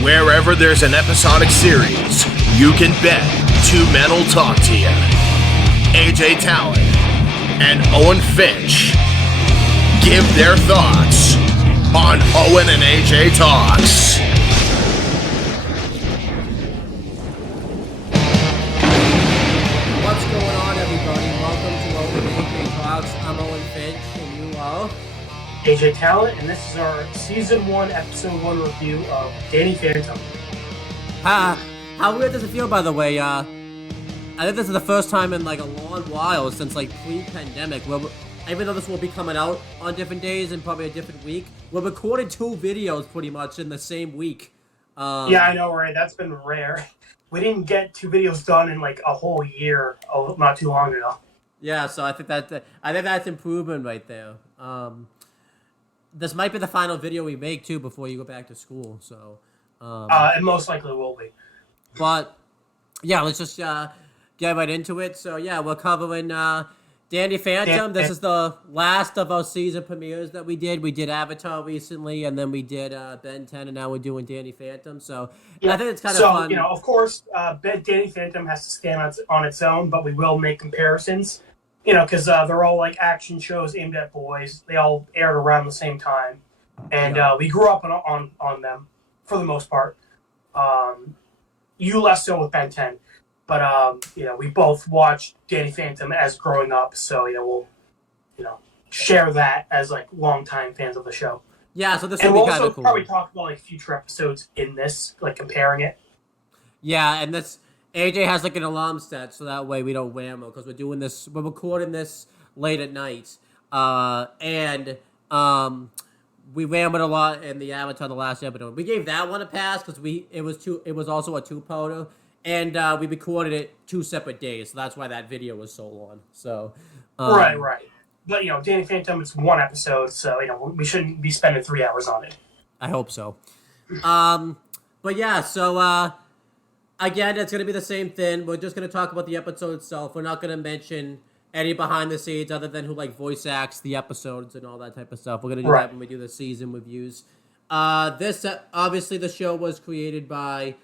Wherever there's an episodic series, you can bet two men will talk to you. AJ Talon and Owen Finch give their thoughts on Owen and AJ Talks. What's going on, everybody? Welcome to Owen and AJ Talks. I'm Owen Finch, and you are AJ Talon, and this is our Season 1, Episode 1 review of Danny Phantom. How weird does it feel, by the way? I think this is the first time in like a long while since like pre-pandemic where even though this will be coming out on different days and probably a different week, we're recording two videos pretty much in the same week. Yeah, I know, right? That's been rare. We didn't get two videos done in like a whole year, not too long ago. Yeah, so I think that's improvement right there. This might be the final video we make too before you go back to school. So, it most likely will be. But yeah, let's just get right into it. So yeah, we're covering Danny Phantom. This is the last of our season premieres that we did. We did Avatar recently, and then we did Ben 10, and now we're doing Danny Phantom. So yeah, I think it's kind of fun. So, of course, Danny Phantom has to stand on its own, but we will make comparisons. Because they're all like action shows aimed at boys. They all aired around the same time, and we grew up on them for the most part. You less so with Ben 10, but we both watched Danny Phantom as growing up, so we'll share that as like longtime fans of the show. Yeah, so this and will we'll be kind also of cool. probably talk about like future episodes in this, like comparing it. Yeah, and this. AJ has like an alarm set, so that way we don't whammo, because we're recording this late at night, and we whammed a lot in the Avatar, the last episode. We gave that one a pass because it was also a two-parter, and we recorded it 2 separate days, so that's why that video was so long. So right, but Danny Phantom, it's one episode, so we shouldn't be spending 3 hours on it. I hope so. But yeah, so. Again, it's going to be the same thing. We're just going to talk about the episode itself. We're not going to mention any behind the scenes other than who voice acts the episodes and all that type of stuff. We're going to do that when we do the season reviews. This obviously the show was created by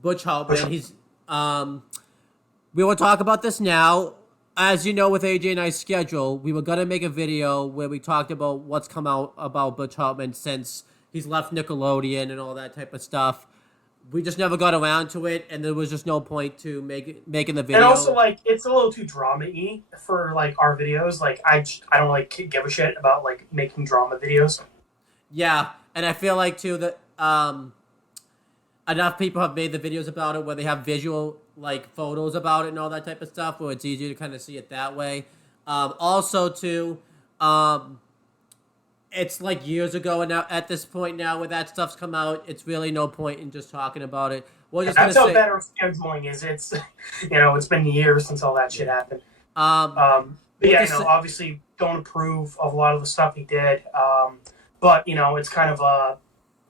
Butch Hartman. He's we will talk about this now. As you know, with AJ and I's schedule, we were going to make a video where we talked about what's come out about Butch Hartman since he's left Nickelodeon and all that type of stuff. We just never got around to it, and there was just no point to making the video. And also, it's a little too drama-y for, our videos. I don't, give a shit about, making drama videos. Yeah, and I feel too, that enough people have made the videos about it where they have visual, photos about it and all that type of stuff, where it's easier to kind of see it that way. Also, too, it's years ago, and now at this point now where that stuff's come out, it's really no point in just talking about it. We're just That's how better scheduling is. It's it's been years since all that shit happened. Obviously don't approve of a lot of the stuff he did. But it's kind of a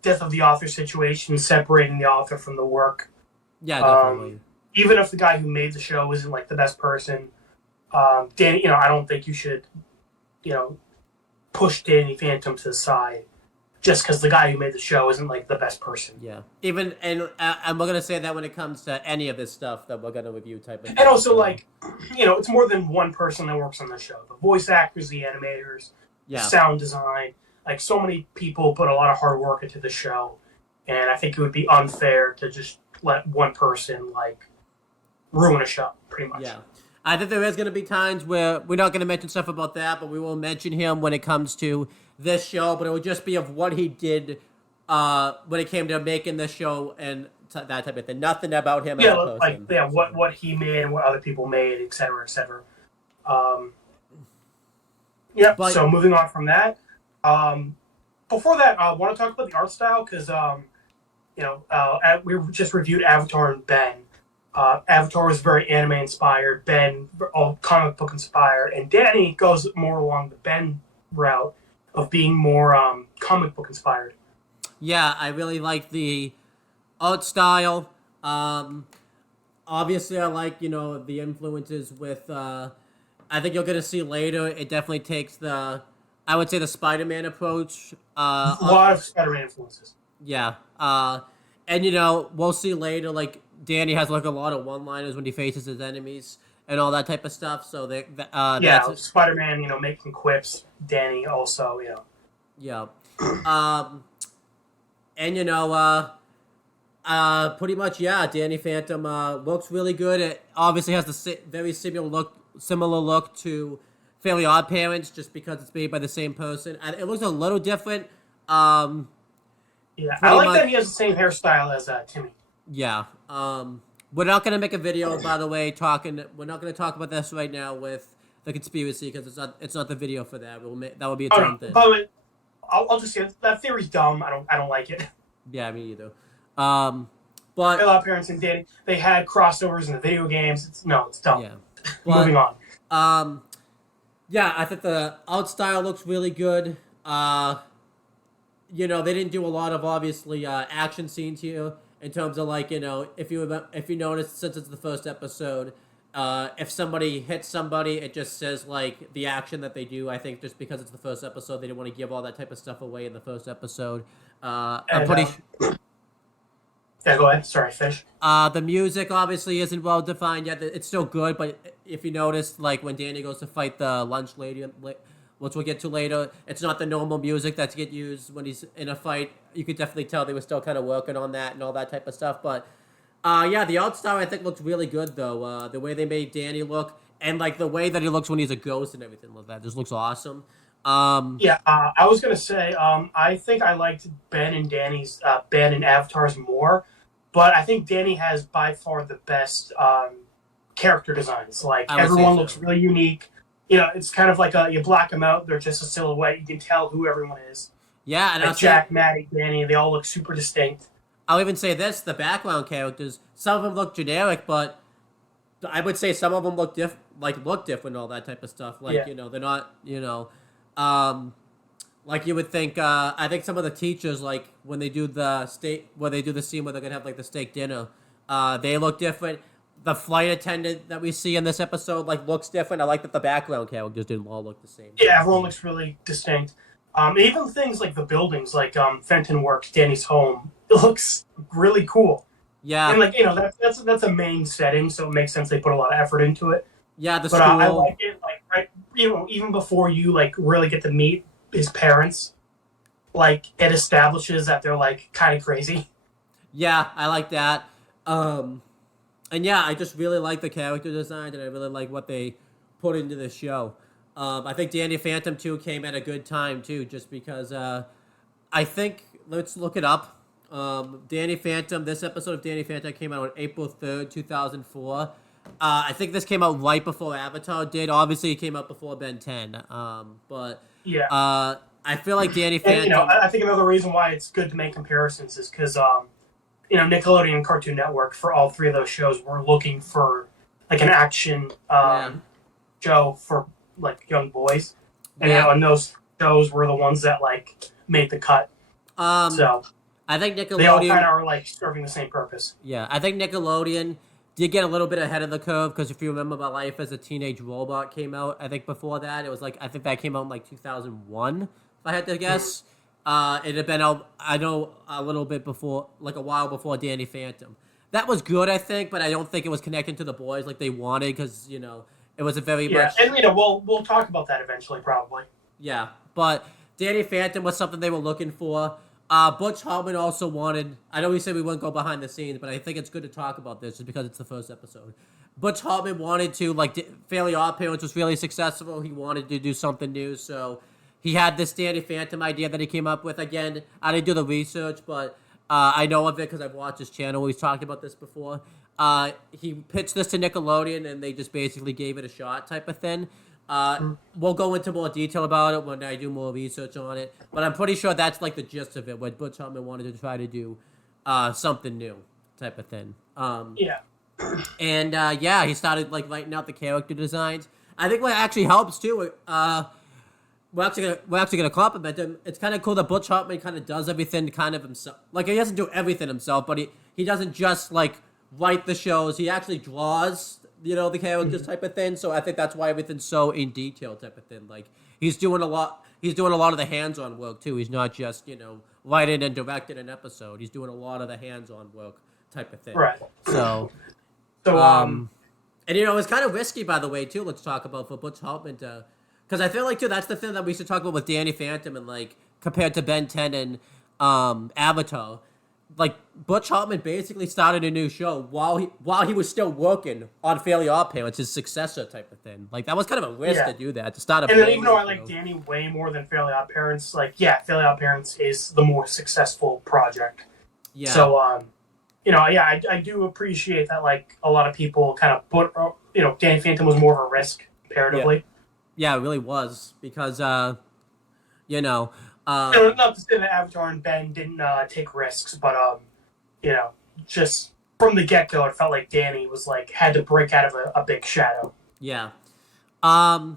death of the author situation, separating the author from the work. Yeah, definitely. Even if the guy who made the show isn't the best person, Danny, I don't think you should, push Danny Phantom to the side just because the guy who made the show isn't the best person. Yeah, even and we're gonna say that when it comes to any of this stuff that we're gonna review type of. And also it's more than one person that works on the show: the voice actors, the animators, the sound design. So many people put a lot of hard work into the show, and I think it would be unfair to just let one person ruin a show, pretty much. Yeah. I think there is going to be times where we're not going to mention stuff about that, but we will mention him when it comes to this show. But it will just be of what he did when it came to making this show and that type of thing. Nothing about him as a person. What he made and what other people made, et cetera, et cetera. So moving on from that. Before that, I want to talk about the art style because, we just reviewed Avatar and Ben. Avatar was very anime inspired, Ben all comic book inspired, and Danny goes more along the Ben route of being more comic book inspired. Yeah, I really like the art style. obviously I like, the influences with, I think you're going to see later, it definitely takes I would say the Spider-Man approach. A lot of Spider-Man influences. Yeah. And, we'll see later, like, Danny has, like, a lot of one-liners when he faces his enemies and all that type of stuff, so that's... Spider-Man, making quips. Danny also, Yeah. And, pretty much, yeah, Danny Phantom looks really good. It obviously has the very similar look to Fairly Odd Parents, just because it's made by the same person. And it looks a little different. I like that he has the same hairstyle as Timmy. Yeah. We're not going to make a video, by the way, we're not going to talk about this right now with the conspiracy, because it's not the video for that. That would be its own thing. But I'll just say that theory's dumb. I don't like it. Yeah, me either. But Fairly Odd Parents and Danny, they had crossovers in the video games. It's dumb. Yeah. Moving on. Yeah, I think the art style looks really good. They didn't do a lot of, obviously, action scenes here in terms of, like, if you notice, since it's the first episode, if somebody hits somebody, it just says, like, the action that they do. I think just because it's the first episode, they didn't want to give all that type of stuff away in the first episode. I'm pretty... Yeah, go ahead. Sorry, Fish. The music obviously isn't well defined yet. It's still good, but if you notice, like when Danny goes to fight the lunch lady, which we'll get to later, it's not the normal music that's get used when he's in a fight. You could definitely tell they were still kind of working on that and all that type of stuff. But the art style I think looks really good though. The way they made Danny look, and like the way that he looks when he's a ghost and everything like that, just looks awesome. I was gonna say, I think I liked Ben and Avatar's more, but I think Danny has by far the best character designs. Like everyone looks really unique. It's kind of like you black them out; they're just a silhouette. You can tell who everyone is. Yeah, and like Jack, Maddie, Danny, they all look super distinct. I'll even say this: the background characters, some of them look generic, but I would say some of them look different, all that type of stuff. Like they're not like you would think. I think some of the teachers, like when they do the scene where they're gonna have like the steak dinner, they look different. The flight attendant that we see in this episode looks different. I like that the background characters didn't all look the same. Yeah, everyone looks really distinct. Even things like the buildings, like Fenton Works, Danny's home, it looks really cool. Yeah, and that's a main setting, so it makes sense they put a lot of effort into it. Yeah, but I like it. Even before you really get to meet his parents, it establishes that they're kind of crazy. Yeah, I like that. And yeah, I just really like the character design, and I really like what they put into the show. I think Danny Phantom 2 came at a good time, too, just because I think, let's look it up. This episode of Danny Phantom came out on April 3rd, 2004. I think this came out right before Avatar did. Obviously, it came out before Ben 10. But I feel like Danny Phantom... And, I think another reason why it's good to make comparisons is because... Nickelodeon and Cartoon Network, for all three of those shows, were looking for an action show for young boys, and those shows were the ones that made the cut. So I think Nickelodeon, they all kind of are serving the same purpose. Yeah, I think Nickelodeon did get a little bit ahead of the curve because if you remember, My Life as a Teenage Robot came out. I think before that, it was I think that came out in 2001. If I had to guess. It had been out, I know, a little bit before, a while before Danny Phantom. That was good, I think, but I don't think it was connecting to the boys like they wanted because, it was a very much... Yeah, and, we'll talk about that eventually, probably. Yeah, but Danny Phantom was something they were looking for. Butch Hartman also wanted... I know we said we wouldn't go behind the scenes, but I think it's good to talk about this just because it's the first episode. Butch Hartman wanted to, Fairly Odd Parents was really successful. He wanted to do something new, so... He had this Danny Phantom idea that he came up with. Again, I didn't do the research, but I know of it because I've watched his channel. He's talked about this before. He pitched this to Nickelodeon, and they just basically gave it a shot type of thing. We'll go into more detail about it when I do more research on it. But I'm pretty sure that's the gist of it, what Butch Hartman wanted to try to do something new type of thing. Yeah. And, he started, writing out the character designs. I think what actually helps, too, we're actually gonna compliment him. It's kind of cool that Butch Hartman kind of does everything kind of himself. He doesn't do everything himself, but he doesn't just write the shows. He actually draws, the characters type of thing. So I think that's why everything's so in detail type of thing. Like he's doing a lot. He's doing a lot of the hands-on work too. He's not just writing and directing an episode. He's doing a lot of the hands-on work type of thing. Right. So, So and it's kind of risky, by the way, too. Let's talk about for Butch Hartman to, because I feel like too that's the thing that we should talk about with Danny Phantom and like compared to Ben 10 and Avatar. Like Butch Hartman basically started a new show while he was still working on Fairly Odd Parents, his successor type of thing. Like that was kind of a risk to do that to start a. And then even though I like Danny way more than Fairly Odd Parents, like Fairly Odd Parents is the more successful project. Yeah. So I do appreciate that. Like a lot of people kind of put Danny Phantom was more of a risk comparatively. Yeah, it really was because not to say that Avatar and Ben didn't take risks, but just from the get-go, it felt like Danny was like had to break out of a big shadow. Yeah, but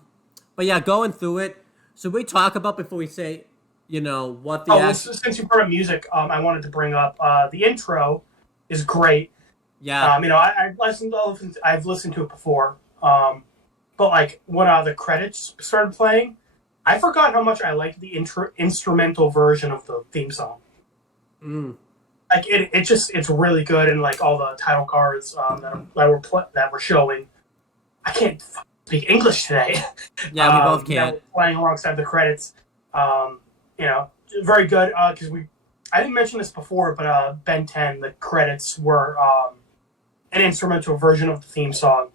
yeah, going through it. So we talk about before we say, what the. Since you brought up music, I wanted to bring up the intro is great. Yeah. I've listened to it before, but like when the credits started playing. I forgot how much I liked the instrumental version of the theme song. Like it's really good, and like all the title cards that were showing. I can't speak English today. Yeah, we both can't. That were playing alongside the credits. Very good. Because I didn't mention this before, but Ben 10, the credits were an instrumental version of the theme song.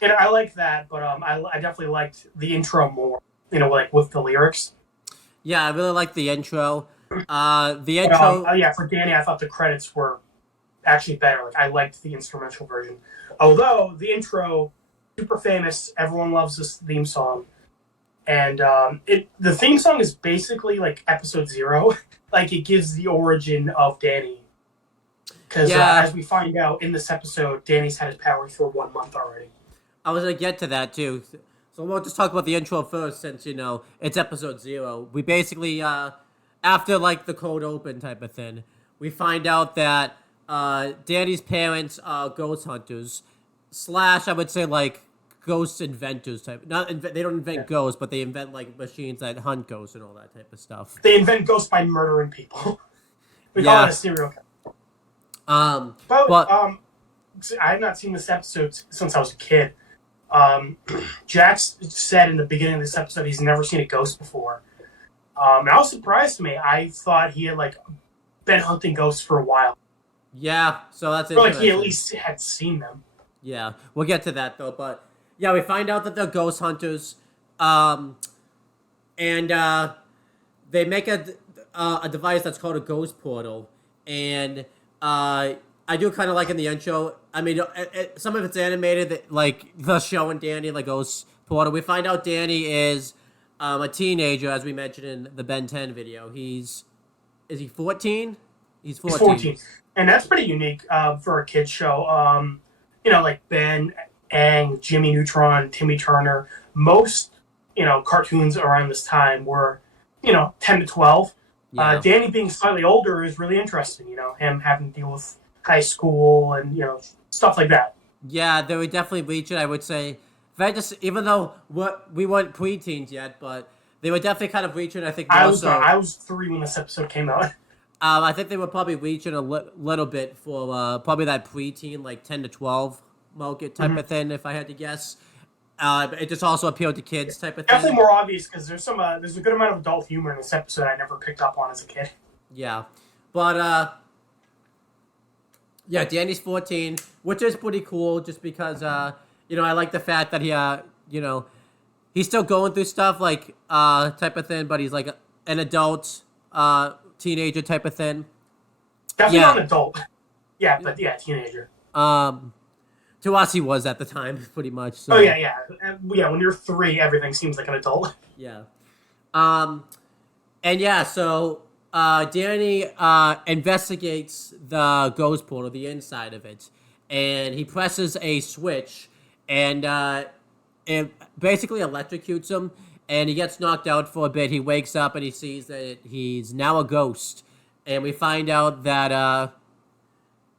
And I like that, but I definitely liked the intro more, like with the lyrics. Yeah, I really like the intro. The intro... for Danny, I thought the credits were actually better. Like, I liked the instrumental version. Although, the intro, super famous, everyone loves this theme song. And the theme song is basically, like, episode 0. Like, it gives the origin of Danny. Because, as we find out in this episode, Danny's had his powers for 1 month already. I was going to get to that, too. So we'll just talk about the intro first, since, it's episode 0. We basically, after, like, the cold open type of thing, we find out that Danny's parents are ghost hunters, / I would say, like, ghost inventors type. They don't invent ghosts, but they invent, like, machines that hunt ghosts and all that type of stuff. They invent ghosts by murdering people. We call it a serial killer. I have not seen this episode since I was a kid. Jax said in the beginning of this episode he's never seen a ghost before. And I was surprised to me. I thought he had like been hunting ghosts for a while. Yeah, so that's like he at least had seen them. Yeah, we'll get to that though. But yeah, we find out that they're ghost hunters, and they make a device that's called a ghost portal, and I do kind of like in the intro. I mean, some of it's animated, like the show and Danny, like Ghost Portal. We find out Danny is a teenager, as we mentioned in the Ben 10 video. Is he 14? He's 14. He's 14. And that's pretty unique for a kid's show. Like Ben, Aang, Jimmy Neutron, Timmy Turner. Most, cartoons around this time were, 10 to 12. Yeah. Danny being slightly older is really interesting, him having to deal with high school and stuff like that. Yeah, they would definitely reach it. I would say, even though we weren't preteens yet, but they would definitely kind of reach it. I think I was 3 when this episode came out. I think they would probably reach it a little bit for probably that preteen, like 10 to 12 market type of thing. If I had to guess, it just also appealed to kids type of thing. Definitely more obvious because there's a good amount of adult humor in this episode I never picked up on as a kid. Yeah, but. Yeah, Danny's 14, which is pretty cool just because, I like the fact that he, he's still going through stuff like, type of thing, but he's like an adult, teenager type of thing. Definitely not an adult. Yeah, but teenager. To us, he was at the time, pretty much. So. Oh, yeah. When you're 3, everything seems like an adult. Yeah. So... Danny investigates the ghost portal, the inside of it, and he presses a switch, and it basically electrocutes him, and he gets knocked out for a bit. He wakes up, and he sees that he's now a ghost, and we find out that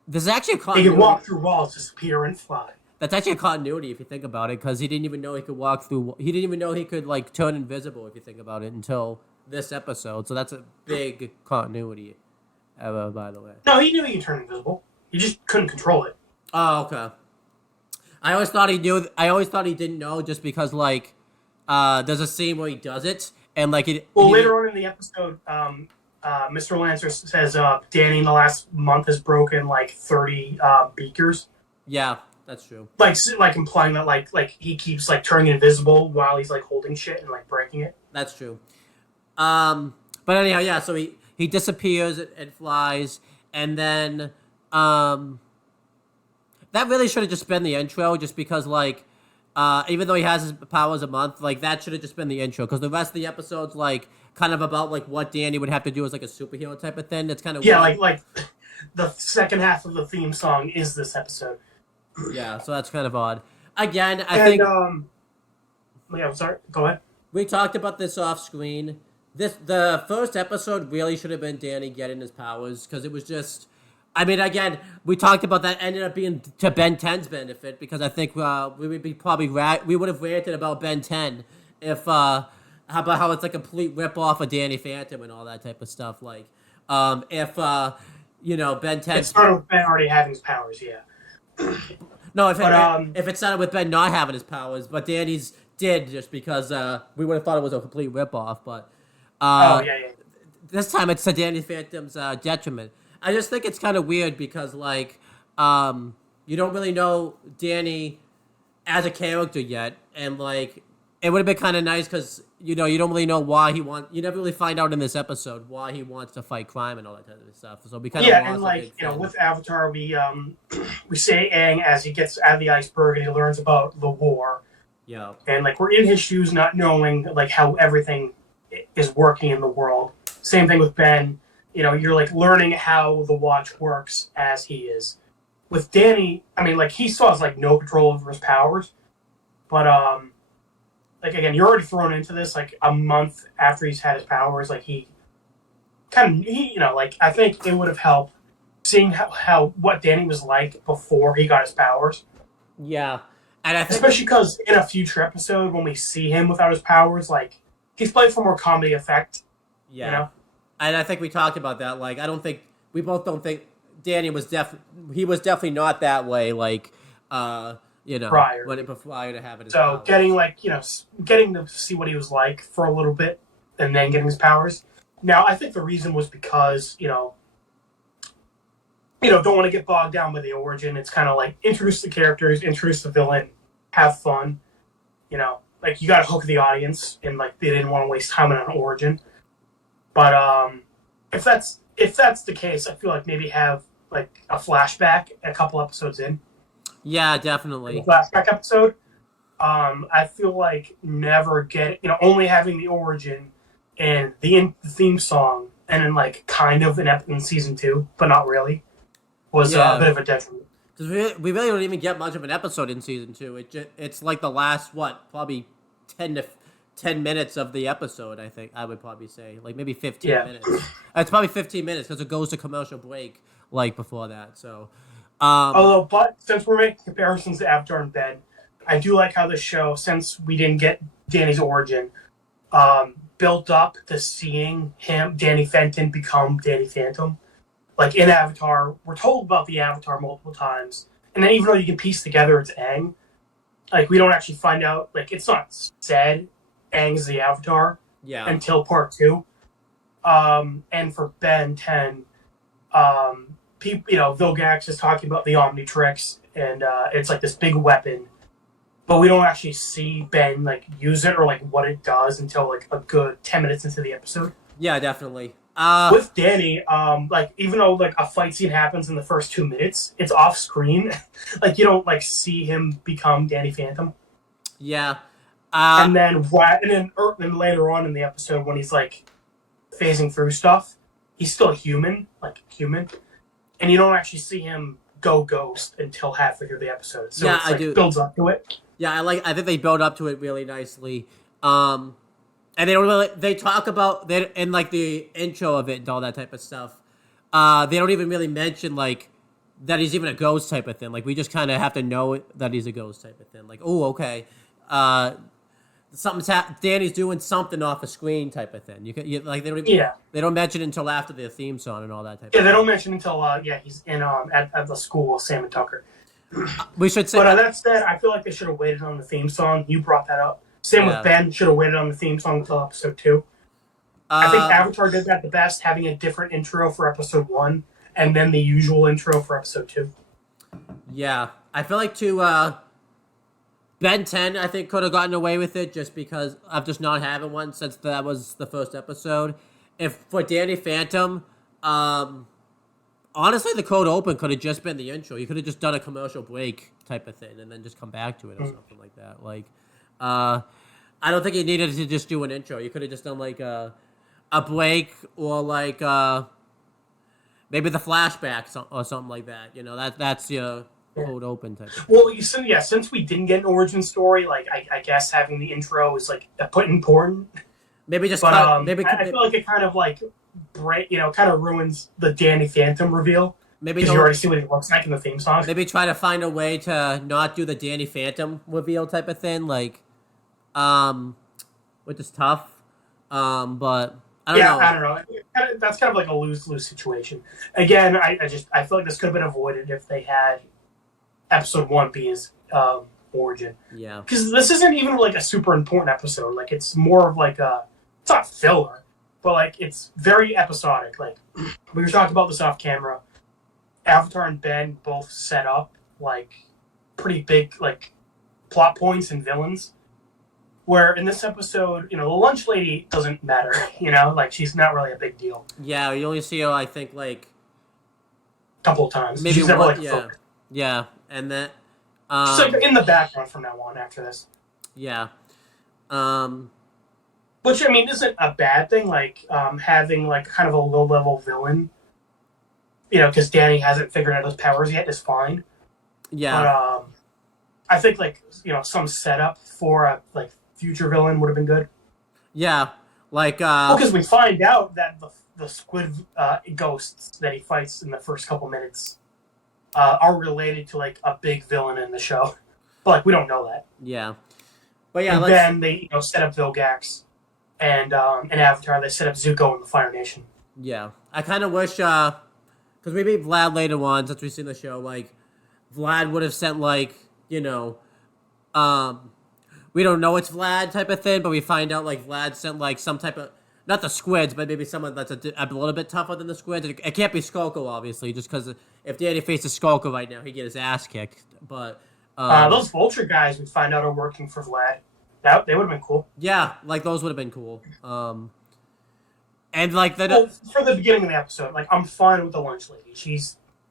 There's actually a He continuity. can walk through walls, disappear, and fly. That's actually a continuity if you think about it, because he didn't even know he could walk through. He didn't even know he could like turn invisible if you think about it until this episode. So that's a big continuity, by the way. No, he knew he could turn invisible. He just couldn't control it. Oh, okay. I always thought he knew. I always thought he didn't know, just because like, there's a scene where he does it, and like it. Well, later on in the episode, Mr. Lancer says Danny in the last month has broken like 30 beakers. Yeah, that's true. Like implying that like he keeps like turning invisible while he's like holding shit and like breaking it. That's true. But anyhow, yeah. So he disappears and flies, and then that really should have just been the intro, just because like, even though he has his powers a month, like that should have just been the intro, because the rest of the episode's like kind of about like what Danny would have to do as like a superhero type of thing. That's kind of weird. like the second half of the theme song is this episode. Yeah, so that's kind of odd. Again, I think. Yeah, I'm sorry. Go ahead. We talked about this off screen. The first episode really should have been Danny getting his powers, because it was just. I mean, again, we talked about that. Ended up being to Ben 10's benefit, because I think we would be we would have ranted about Ben 10 if about how it's a complete rip off of Danny Phantom and all that type of stuff. Like, if Ben 10. It started with Ben already having his powers, yeah. No, if it started with Ben not having his powers, but Danny's did, just because we would have thought it was a complete rip off. But yeah. This time it's to Danny Phantom's detriment. I just think it's kind of weird, because like you don't really know Danny as a character yet, and like it would have been kind of nice, because you don't really know why he wants. You never really find out in this episode why he wants to fight crime and all that type of stuff. So we kind of and like with Avatar, we see Aang as he gets out of the iceberg and he learns about the war. Yeah, and like we're in his shoes, not knowing like how everything is working in the world. Same thing with Ben. You're like learning how the watch works as he is. With Danny, I mean, like he still has like no control over his powers, but like again, you're already thrown into this like a month after he's had his powers. Like he like I think it would have helped seeing how what Danny was like before he got his powers. Yeah, and I think especially because in a future episode when we see him without his powers, like he's played for more comedy effect. Yeah. And I think we talked about that. Like, we both don't think Danny was definitely not that way. Like, prior to having his powers. Getting to see what he was like for a little bit, and then getting his powers. Now, I think the reason was because don't want to get bogged down by the origin. It's kind of like introduce the characters, introduce the villain, have fun. Like you got to hook the audience, and like they didn't want to waste time on an origin. But if that's the case, I feel like maybe have like a flashback a couple episodes in. Yeah, definitely. A flashback episode. I feel like never only having the origin and the theme song, and then like kind of in season 2, but not really, was a bit of a detriment. Because we really don't even get much of an episode in season 2. It's like the last probably 10 minutes of the episode, I think I would probably say. Like maybe 15 minutes. It's probably 15 minutes, because it goes to commercial break like before that. So, but since we're making comparisons to Avatar and Ben, I do like how the show, since we didn't get Danny's origin, built up to seeing Danny Fenton, become Danny Phantom. Like in Avatar, we're told about the Avatar multiple times, and then even though you can piece together it's Aang, like we don't actually find out. Like it's not said Aang's the Avatar until part 2. And for Ben 10, Vilgax is talking about the Omnitrix, and it's like this big weapon, but we don't actually see Ben like use it or like what it does until like a good 10 minutes into the episode. Yeah, definitely. With Danny, like even though like a fight scene happens in the first 2 minutes, it's off screen. Like you don't like see him become Danny Phantom. Yeah. And then later on in the episode, when he's like phasing through stuff, he's still human, and you don't actually see him go ghost until halfway through the episode. So it's like builds up to it. Yeah, I think they build up to it really nicely. And they talk about in like the intro of it and all that type of stuff. They don't even really mention like that he's even a ghost type of thing. Like we just kind of have to know that he's a ghost type of thing. Like, oh, okay, Danny's doing something off a screen type of thing. Like they don't mention it until after the theme song and all that type. Yeah, they don't mention until he's in at the school with Sam and Tucker. We should say, but that said, I feel like they should have waited on the theme song. You brought that up. Same with Ben. Should have waited on the theme song until episode 2. I think Avatar did that the best, having a different intro for episode 1 and then the usual intro for episode 2. Yeah, I feel like Ben 10, I think, could have gotten away with it just because of just not having one since that was the first episode. If for Danny Phantom, honestly, the cold open could have just been the intro. You could have just done a commercial break type of thing and then just come back to it or something like that. Like, I don't think you needed to just do an intro. You could have just done like a break or like maybe the flashback or something like that. You know, that's your cold open type of thing. Well, since we didn't get an origin story, like I guess having the intro is like important. Maybe just but I feel like it kind of like kind of ruins the Danny Phantom reveal. Maybe because you already see what he looks like in the theme song. Maybe try to find a way to not do the Danny Phantom reveal type of thing, like, which is tough. But I don't know. I don't know. That's kind of like a lose-lose situation. Again, I feel like this could have been avoided if they had episode 1 be his origin. Yeah. Because this isn't even like a super important episode. Like it's more of like it's not filler, but like it's very episodic. Like we were talking about this off camera. Avatar and Ben both set up like pretty big like plot points and villains. Where in this episode, the lunch lady doesn't matter. Like she's not really a big deal. Yeah, you only see her, I think, like a couple of times. Maybe she's never like yeah, and then she's like in the background from now on after this. Yeah. Which I mean isn't a bad thing. Like having like kind of a low level villain. Because Danny hasn't figured out his powers yet, is fine. Yeah. But I think like some setup for a like future villain would have been good. Yeah, like because we find out that the squid ghosts that he fights in the first couple minutes are related to like a big villain in the show, but like we don't know that. Yeah, but yeah. And then they set up Vilgax, and in Avatar they set up Zuko in the Fire Nation. Yeah, I kind of wish because maybe Vlad later on, since we've seen the show, like Vlad would have sent like we don't know it's Vlad type of thing, but we find out like Vlad sent like some type of, not the squids, but maybe someone that's a little bit tougher than the squids. It can't be Skulko, obviously, just because if Danny faces Skulko right now, he'd get his ass kicked. But those Vulture guys we find out are working for Vlad. They would have been cool. Yeah, like those would have been cool. And like for the beginning of the episode, like I'm fine with the lunch lady.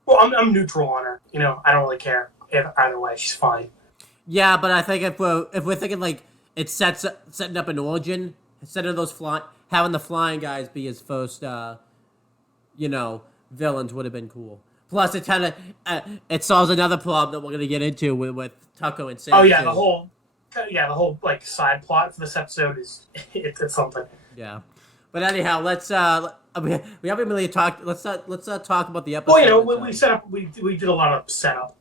I'm neutral on her. I don't really care either way. She's fine. Yeah, but I think if we're thinking like it's setting up an origin, instead of having the flying guys be his first, villains would have been cool. Plus, it kind of it solves another problem that we're gonna get into with Tucker and Sam. Oh yeah, the whole like side plot for this episode is it's something. Yeah, but anyhow, let's we haven't really talked. Let's talk about the episode. Well, we set up. We did a lot of setup,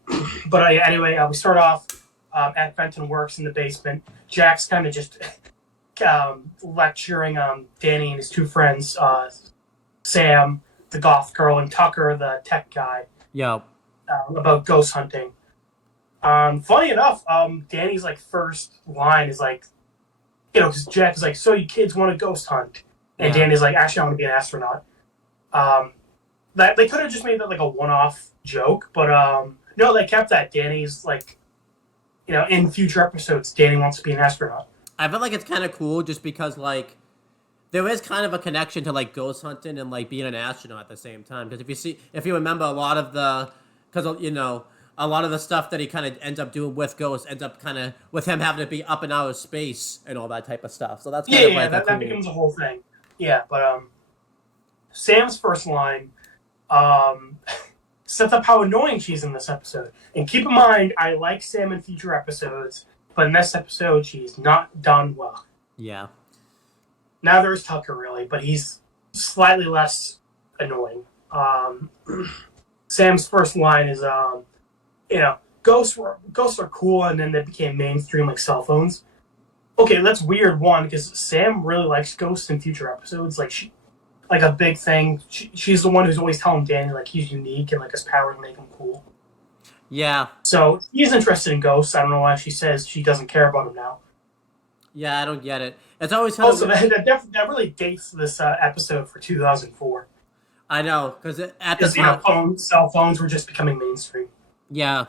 but anyway, we start off at Fenton Works in the basement. Jack's kind of just lecturing Danny and his two friends, Sam, the goth girl, and Tucker, the tech guy. Yeah. About ghost hunting. Funny enough, Danny's like first line is like, because Jack is like, so you kids want to ghost hunt? And Danny's like, actually, I want to be an astronaut. That they could have just made that like a one-off joke, but no, they kept that. Danny's like, in future episodes, Danny wants to be an astronaut. I feel like it's kind of cool just because like there is kind of a connection to like ghost hunting and like being an astronaut at the same time. Because if you remember a lot of the stuff that he kind of ends up doing with ghosts ends up kind of with him having to be up in outer space and all that type of stuff. So that's kind of like that becomes a whole thing. Yeah, but Sam's first line sets up how annoying she's in this episode. And keep in mind, I like Sam in future episodes, but in this episode, she's not done well. Yeah. Now there's Tucker, really, but he's slightly less annoying. Sam's first line is, ghosts are cool, and then they became mainstream like cell phones. Okay, that's weird. One, because Sam really likes ghosts in future episodes. Like a big thing. She's the one who's always telling Danny like he's unique and like his powers make him cool. Yeah. So he's interested in ghosts. I don't know why she says she doesn't care about him now. Yeah, I don't get it. It's always kind also that really dates this episode for 2004. I know, because at the time, cell phones were just becoming mainstream. Yeah,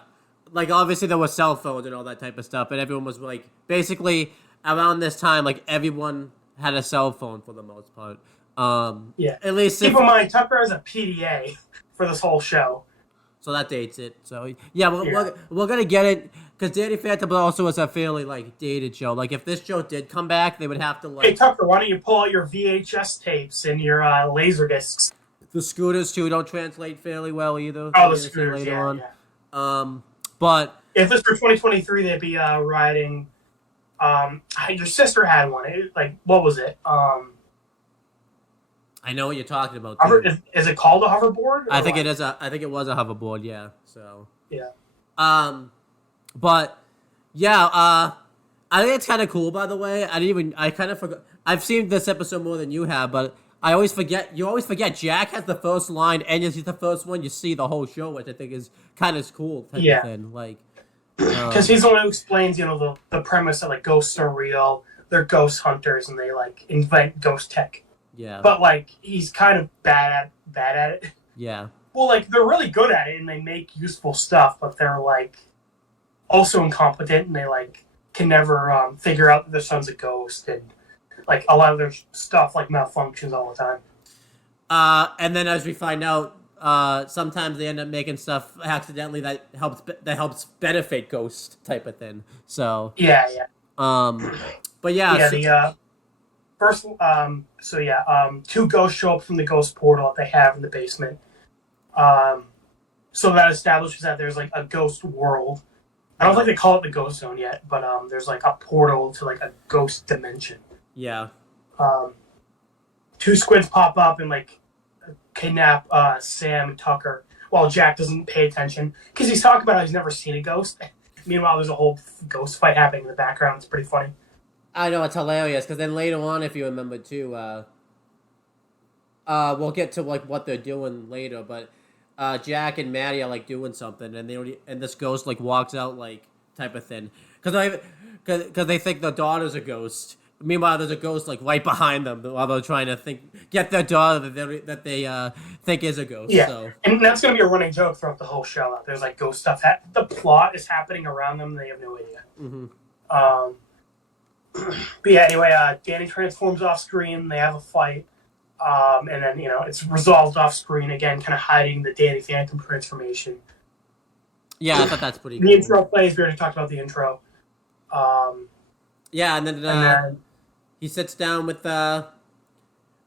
like obviously there were cell phones and all that type of stuff, and everyone was like basically around this time, like everyone had a cell phone for the most part. Yeah. At least keep in mind, Tucker has a PDA for this whole show. So that dates it. So yeah, we're gonna get it because Danny Phantom also was a fairly like dated show. Like if this show did come back, they would have to like. Hey Tucker, why don't you pull out your VHS tapes and your laser discs? The scooters too don't translate fairly well either. Oh, the scooters, yeah. But if this were 2023, they'd be riding. Your sister had one. What was it? I know what you're talking about. Is it called a hoverboard? I think it is. I think it was a hoverboard. Yeah. So. Yeah. But yeah. I think it's kind of cool. By the way, I kind of forgot. I've seen this episode more than you have, but I always forget. You always forget. Jack has the first line, and it's the first one you see the whole show, which I think is kind of cool. Type of thing. Like. Because he's the one who explains, the premise that like ghosts are real. They're ghost hunters, and they like invent ghost tech. Yeah. But like he's kind of bad at it. Yeah. Well, like they're really good at it and they make useful stuff, but they're like also incompetent and they like can never figure out that their son's a ghost, and like a lot of their stuff like malfunctions all the time. And then as we find out, sometimes they end up making stuff accidentally that helps benefit ghost type of thing. So yeah. But yeah. The first, two ghosts show up from the ghost portal that they have in the basement. So that establishes that there's like a ghost world. I don't think they call it the ghost zone yet, but there's like a portal to like a ghost dimension. Yeah. Two squids pop up and like kidnap Sam and Tucker while Jack doesn't pay attention because he's talking about how he's never seen a ghost. Meanwhile, there's a whole ghost fight happening in the background. It's pretty funny. I know, it's hilarious because then later on, if you remember too, we'll get to like what they're doing later, but Jack and Maddie are like doing something, and this ghost like walks out like type of thing because they think their daughter's a ghost. Meanwhile, there's a ghost like right behind them while they're trying to get their daughter that they think is a ghost. Yeah, so. And that's gonna be a running joke throughout the whole show. There's like ghost stuff. The plot is happening around them, and they have no idea. Mm-hmm. But yeah, anyway, Danny transforms off screen. They have a fight, and then it's resolved off screen again, kind of hiding the Danny Phantom transformation. Yeah, I thought that's pretty. The intro plays. We already talked about the intro. Yeah, and then he sits down with.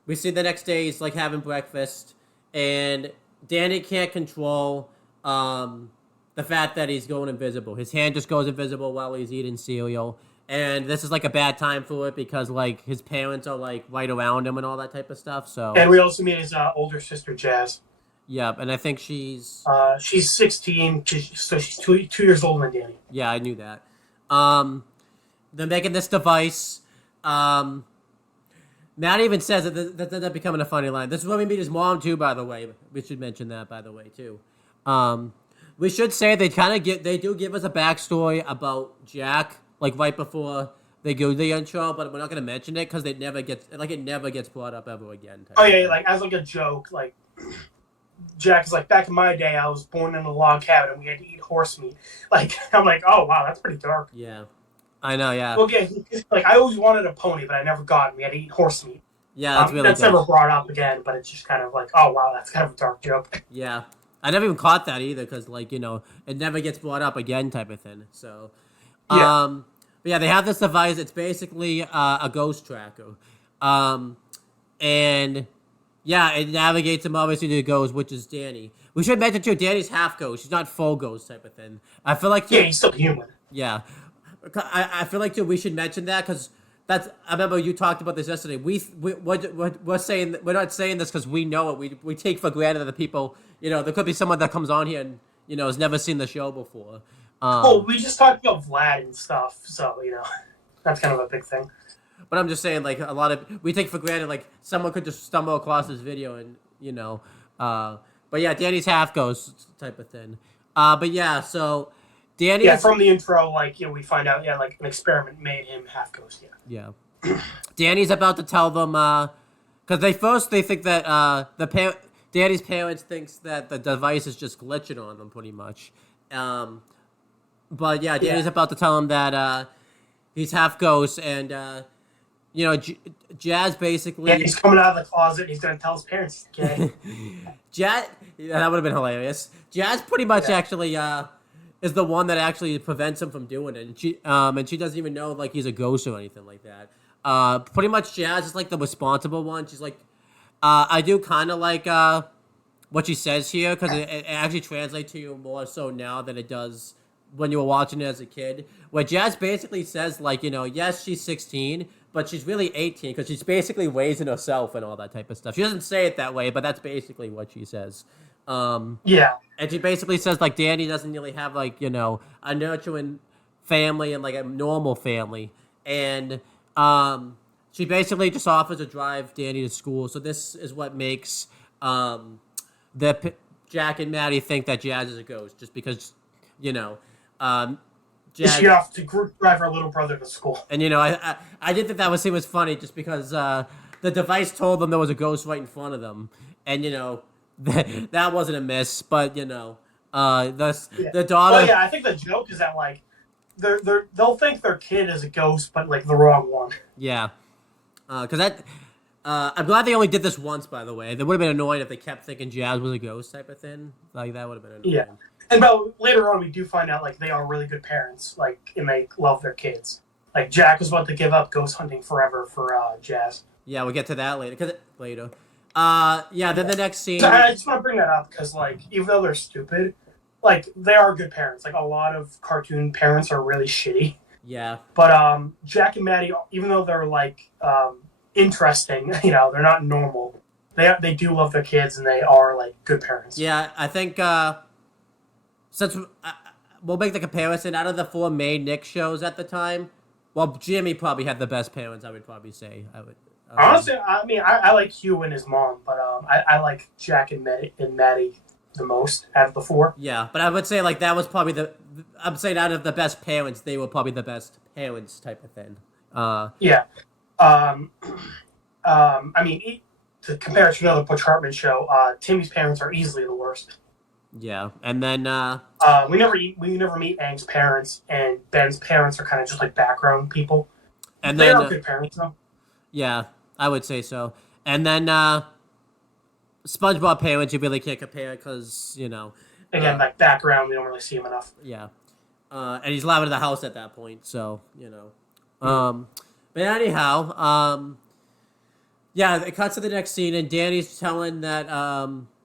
We see the next day he's like having breakfast, and Danny can't control the fact that he's going invisible. His hand just goes invisible while he's eating cereal. And this is like a bad time for it because like his parents are like right around him and all that type of stuff. So and we also meet his older sister Jazz. Yeah, and I think she's 16, so she's 2 years older than Danny. Yeah, I knew that. They're making this device. Matt even says that becoming a funny line. This is when we meet his mom too. By the way, we should mention that. By the way, too. We should say they do give us a backstory about Jack. Like right before they go to the intro, but we're not gonna mention it because it never gets brought up ever again. Oh yeah, like as like a joke, like Jack is like, back in my day, I was born in a log cabin and we had to eat horse meat. Like I'm like, oh wow, that's pretty dark. Yeah, I know. Yeah. Well, yeah, like I always wanted a pony, but I never got it. We had to eat horse meat. Yeah, that's really. That's never brought up again, but it's just kind of like, oh wow, that's kind of a dark joke. Yeah, I never even caught that either because like it never gets brought up again type of thing. So, yeah. But yeah, they have this device. It's basically a ghost tracker. And yeah, it navigates him obviously to the ghost, which is Danny. We should mention too, Danny's half ghost. She's not full ghost type of thing. I feel like yeah, he's still human. Yeah, I feel like too we should mention that because I remember you talked about this yesterday. We're saying we're not saying this because we know it. We take for granted that people, there could be someone that comes on here and has never seen the show before. We just talked about Vlad and stuff, so that's kind of a big thing. But I'm just saying, like, a lot of we take for granted, like, someone could just stumble across this video and but yeah, Danny's half ghost type of thing. But yeah, so Danny. Yeah, from the intro, like, we find out, like, an experiment made him half ghost. Yeah. Danny's about to tell them, because they think that Danny's parents thinks that the device is just glitching on them, pretty much. But yeah, Danny's about to tell him that he's half ghost, and Jazz basically. Yeah, he's coming out of the closet. He's gonna tell his parents he's gay. Jazz, that would have been hilarious. Jazz pretty much actually is the one that actually prevents him from doing it, and she doesn't even know like he's a ghost or anything like that. Pretty much Jazz is like the responsible one. She's like, I do kind of like what she says here because it actually translates to you more so now than it does when you were watching it as a kid. Where Jazz basically says like, yes, she's 16. But she's really 18 because she's basically raising herself and all that type of stuff. She doesn't say it that way, but that's basically what she says. And she basically says, like, Danny doesn't really have, like, a nurturing family and, like, a normal family. And she basically just offers to drive Danny to school. So this is what makes Jack and Maddie think that Jazz is a ghost. Just because, Jazz, she off to drive her little brother to school. And I did think that was funny just because the device told them there was a ghost right in front of them, and that wasn't a miss. But the daughter. Well, yeah, I think the joke is that like they'll think their kid is a ghost, but like the wrong one. Yeah, because I'm glad they only did this once. By the way, it would have been annoying if they kept thinking Jazz was a ghost type of thing. Like that would have been annoying. Yeah. And but later on, we do find out like they are really good parents, like, and they love their kids. Like Jack was about to give up ghost hunting forever for Jazz. Yeah, we'll get to that later. Then the next scene. So I just want to bring that up because, like, even though they're stupid, like they are good parents. Like a lot of cartoon parents are really shitty. Yeah. But Jack and Maddie, even though they're like interesting, they're not normal. They do love their kids and they are like good parents. Yeah, I think. Since we'll make the comparison, out of the 4 main Nick shows at the time, well, Jimmy probably had the best parents. I would probably say. Honestly, I mean, I like Hugh and his mom, but I like Jack and Maddie the most out of the 4. Yeah, but I would say like that was probably I'm saying out of the best parents, they were probably the best parents type of thing. Yeah. I mean, to compare it to another Butch Hartman show, Timmy's parents are easily the worst. Yeah, and then we never meet Aang's parents, and Ben's parents are kind of just like background people. And they are good parents, though. Yeah, I would say so. And then SpongeBob parents, you really can't compare because again, like background, we don't really see him enough. Yeah, and he's live in the house at that point, so But anyhow, it cuts to the next scene, and Danny's telling that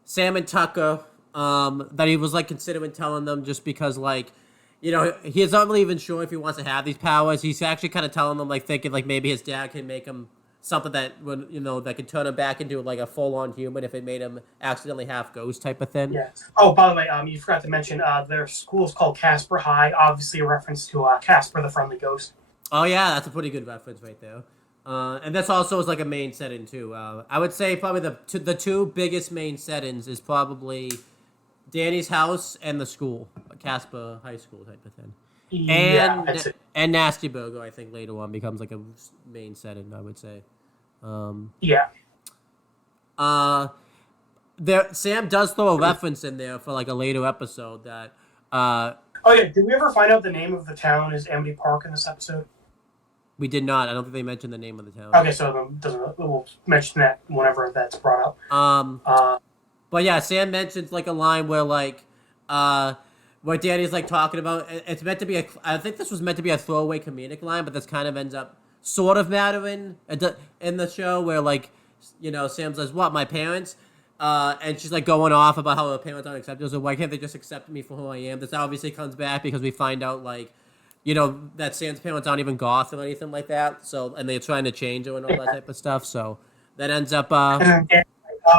Sam and Tucker. That he was like considering telling them just because like, he's not really even sure if he wants to have these powers. He's actually kind of telling them like thinking like maybe his dad can make him something that would that could turn him back into like a full on human if it made him accidentally half ghost type of thing. Yeah. Oh, by the way, you forgot to mention their school is called Casper High, obviously a reference to Casper the Friendly Ghost. Oh yeah, that's a pretty good reference right there. And this also is like a main setting too. I would say probably the 2 biggest main settings is probably Danny's house and the school, Casper High School type of thing. And Nasty Burger, I think later on becomes like a main setting, I would say. Sam does throw a reference in there for like a later episode that. Did we ever find out the name of the town is Amity Park in this episode? We did not. I don't think they mentioned the name of the town. Okay, so we'll mention that whenever that's brought up. But yeah, Sam mentions like a line where like, where Danny's like talking about. It's meant to be I think this was meant to be a throwaway comedic line, but this kind of ends up sort of mattering in the show where like, Sam says, "What, my parents?" And she's like going off about how her parents aren't accepting. So why can't they just accept me for who I am? This obviously comes back because we find out like that Sam's parents aren't even goth or anything like that. So, and they're trying to change her and all that type of stuff. So that ends up, And then,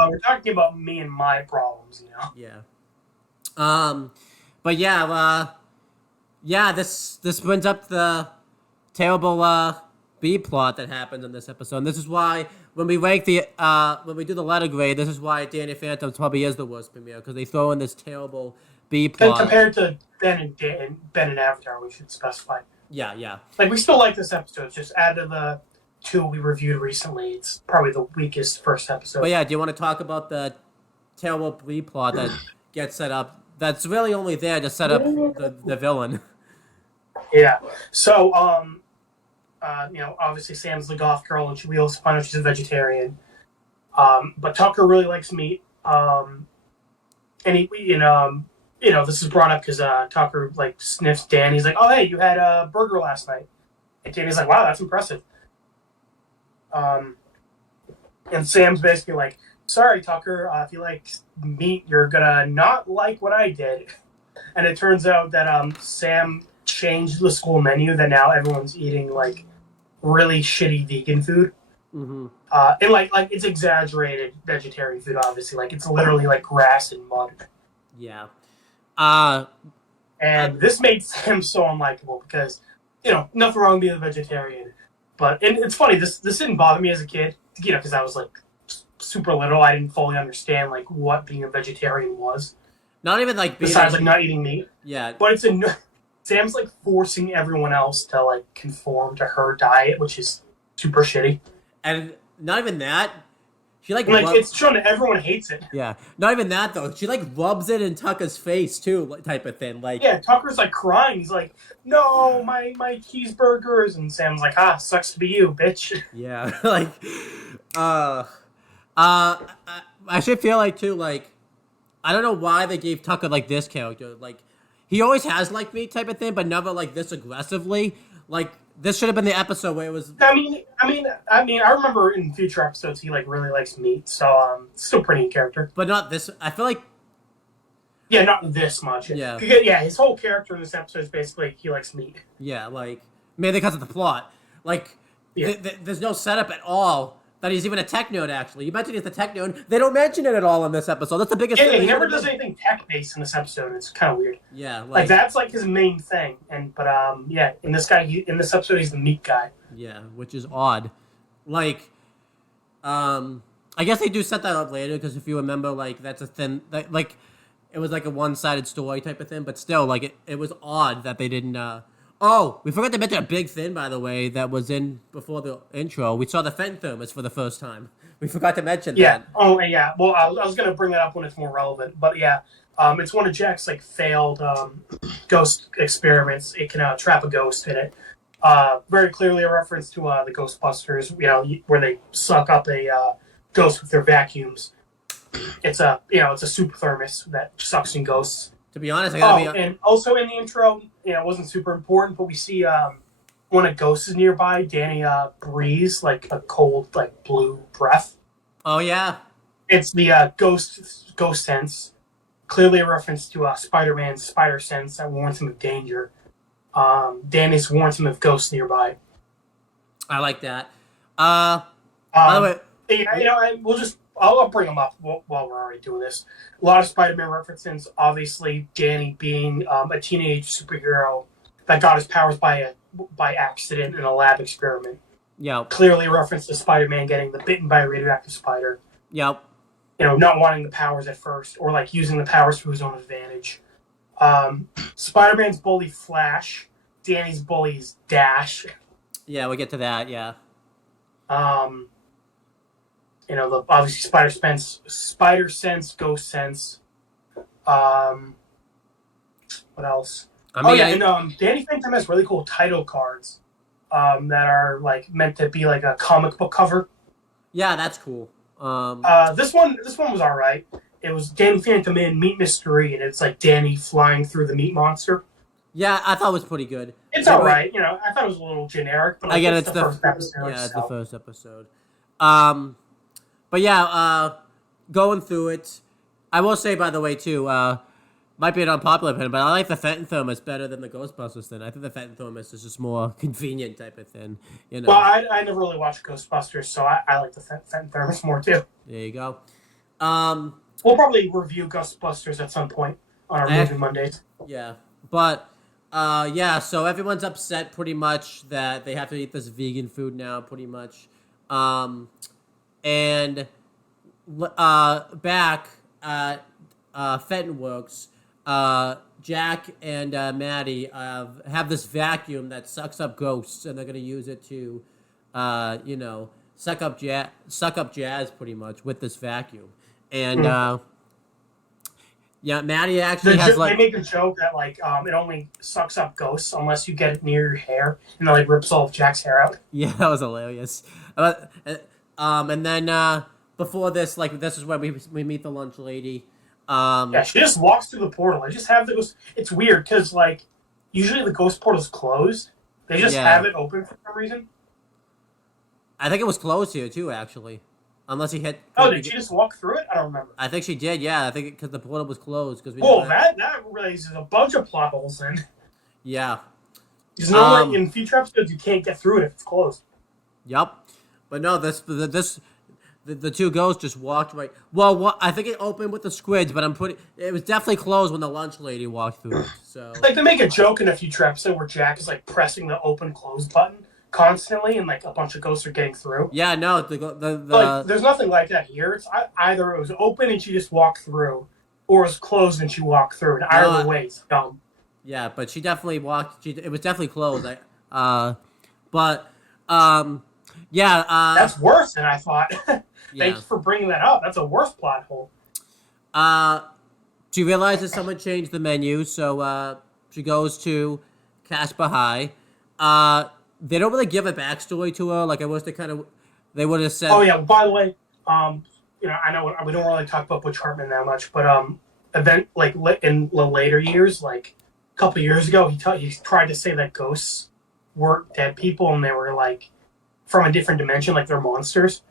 we're talking about me and my problems, yeah. But this brings up the terrible B plot that happens in this episode. And this is why when we rank when we do the letter grade, this is why Danny Phantom probably is the worst premiere, because they throw in this terrible B plot. Compared to Ben and Avatar, we should specify. Yeah. Like, we still like this episode. It's just out of the 2 we reviewed recently, it's probably the weakest first episode. But yeah, do you want to talk about the terrible B plot that gets set up? That's really only there to set up the villain. Yeah. So, obviously Sam's the goth girl, and we also find out she's a vegetarian. But Tucker really likes meat. And this is brought up because Tucker sniffs Dan. He's like, "Oh, hey, you had a burger last night." And Danny's like, "Wow, that's impressive." And Sam's basically like, "Sorry, Tucker, if you like meat, you're gonna not like what I did." And it turns out that Sam changed the school menu, that now everyone's eating really shitty vegan food. Mm-hmm. And it's exaggerated vegetarian food, obviously. It's literally grass and mud. Yeah. And this made Sam so unlikable because, nothing wrong with being a vegetarian. But and it's funny, this didn't bother me as a kid, because I was super little. I didn't fully understand what being a vegetarian was. Not even besides not eating meat. Yeah. But Sam's forcing everyone else to conform to her diet, which is super shitty. And not even that. She it's shown that everyone hates it. Yeah. Not even that though. She rubs it in Tucker's face too, type of thing. Yeah, Tucker's crying. He's like, "No, my cheeseburgers," and Sam's like, "Ah, sucks to be you, bitch." Yeah. I should feel too I don't know why they gave Tucker this character. He always has me type of thing, but never this aggressively. This should have been the episode where it was. I mean, I remember in future episodes he really likes meat, so still pretty in character. But not this. I feel yeah, not this much. Yeah, his whole character in this episode is basically he likes meat. Yeah, mainly because of the plot. There's no setup at all that he's even a tech nerd. Actually, you mentioned he's a tech nerd. They don't mention it at all in this episode. That's the biggest. Yeah, he never does anything tech based in this episode. It's kind of weird. Yeah, that's his main thing. In this episode he's the meat guy. Yeah, which is odd. I guess they do set that up later because if you remember, that's a thing. It was a one-sided story type of thing, but still, it was odd that they didn't. Oh, we forgot to mention a big thing, by the way, that was in before the intro. We saw the Fenton thermos for the first time. We forgot to mention that. Yeah. Oh, yeah. Well, I was going to bring that up when it's more relevant. But, yeah, it's one of Jack's, failed ghost experiments. It can trap a ghost in it. Very clearly a reference to the Ghostbusters, where they suck up a ghost with their vacuums. It's a super thermos that sucks in ghosts. To be honest, and also in the intro, it wasn't super important, but we see when a ghost is nearby, Danny breathes a cold, blue breath. Oh yeah, it's the ghost sense. Clearly a reference to Spider-Man's spider sense that warns him of danger. Danny's warns him of ghosts nearby. I like that. By the way, I'll bring them up while we're already doing this. A lot of Spider-Man references. Obviously, Danny being a teenage superhero that got his powers by accident in a lab experiment. Yeah. Clearly a reference to Spider-Man getting bitten by a radioactive spider. Yep. Not wanting the powers at first, or using the powers for his own advantage. Spider-Man's bully Flash. Danny's bully is Dash. Yeah, we'll get to that. Yeah. Obviously Spider Sense, Ghost Sense. What else? Danny Phantom has really cool title cards that are meant to be a comic book cover. Yeah, that's cool. This one was all right. It was Danny Phantom in Meat Mystery, and it's Danny flying through the meat monster. Yeah, I thought it was pretty good. It's all right. I thought it was a little generic, but again, it's the first episode. Yeah, it's the first episode. But yeah, going through it, I will say, by the way, too, Might be an unpopular opinion, but I like the Fenton Thermos better than the Ghostbusters thin. I think the Fenton Thermos is just more convenient type of thin. You know. Well, I never really watched Ghostbusters, so I like the Fenton Thermos more too. There you go. We'll probably review Ghostbusters at some point on our Movie Mondays. Yeah, but yeah. So everyone's upset pretty much that they have to eat this vegan food now, pretty much. And back at Fenton Works, Jack and Maddie have this vacuum that sucks up ghosts, and they're gonna use it to, suck up jazz pretty much with this vacuum. And yeah, Maddie actually they make a joke that it only sucks up ghosts unless you get it near your hair, and it rips all of Jack's hair out. Yeah, that was hilarious. And then before this, this is where we meet the lunch lady. Yeah, she just walks through the portal. I just have the ghost. It's weird because usually the ghost portal's closed. They just have it open for some reason. I think it was closed here too, actually. Unless he hit. Oh, did she just walk through it? I don't remember. I think she did. Yeah, I think because the portal was closed. That raises a bunch of plot holes in. Yeah. Because normally in future episodes you can't get through it if it's closed. Yup. But no, the two ghosts just walked right. Well, I think it opened with the squids, but it was definitely closed when the lunch lady walked through it. So they make a joke in a future episode where Jack is pressing the open close button constantly, and a bunch of ghosts are getting through. Yeah, no, there's nothing like that here. It's either it was open and she just walked through, or it was closed and she walked through. And either way, it's dumb. Yeah, but she definitely walked. It was definitely closed. Yeah. That's worse than I thought. Yeah. Thanks for bringing that up. That's a worse plot hole. She realizes someone changed the menu, so she goes to Casper High. They don't really give a backstory to her. I wish they would have said. Oh yeah. By the way, I know we don't really talk about Butch Hartman that much, but in the later years, a couple of years ago, he tried to say that ghosts weren't dead people and they were from a different dimension, they're monsters.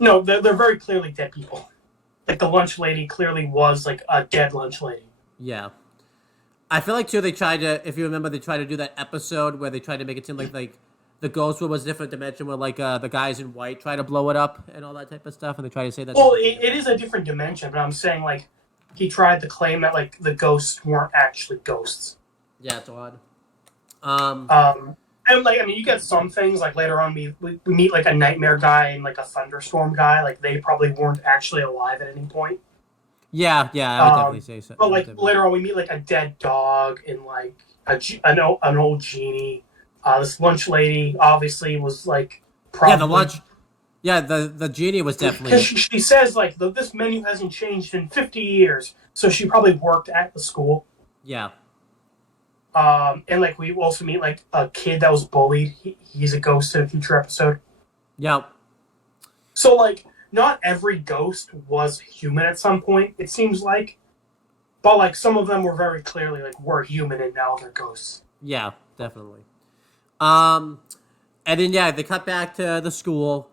No, they're very clearly dead people. The lunch lady clearly was a dead lunch lady. Yeah. I feel too they tried to, if you remember, they tried to do that episode where they tried to make it seem like the ghost was a different dimension where the guys in white try to blow it up and all that type of stuff, and they try to say that. Well, it is a different dimension, but I'm saying he tried to claim that the ghosts weren't actually ghosts. Yeah, it's odd. And you get some things later on we meet a nightmare guy and a thunderstorm guy, they probably weren't actually alive at any point. Yeah, I would definitely say so. But later on we meet a dead dog and an old genie. This lunch lady obviously was probably... Yeah, the lunch... Yeah, the genie was definitely... Because she says this menu hasn't changed in 50 years, so she probably worked at the school. Yeah. And we also meet a kid that was bullied. He's a ghost in a future episode. Yeah. So not every ghost was human at some point, it seems but some of them were very clearly we're human and now they're ghosts. Yeah, definitely. And then they cut back to the school.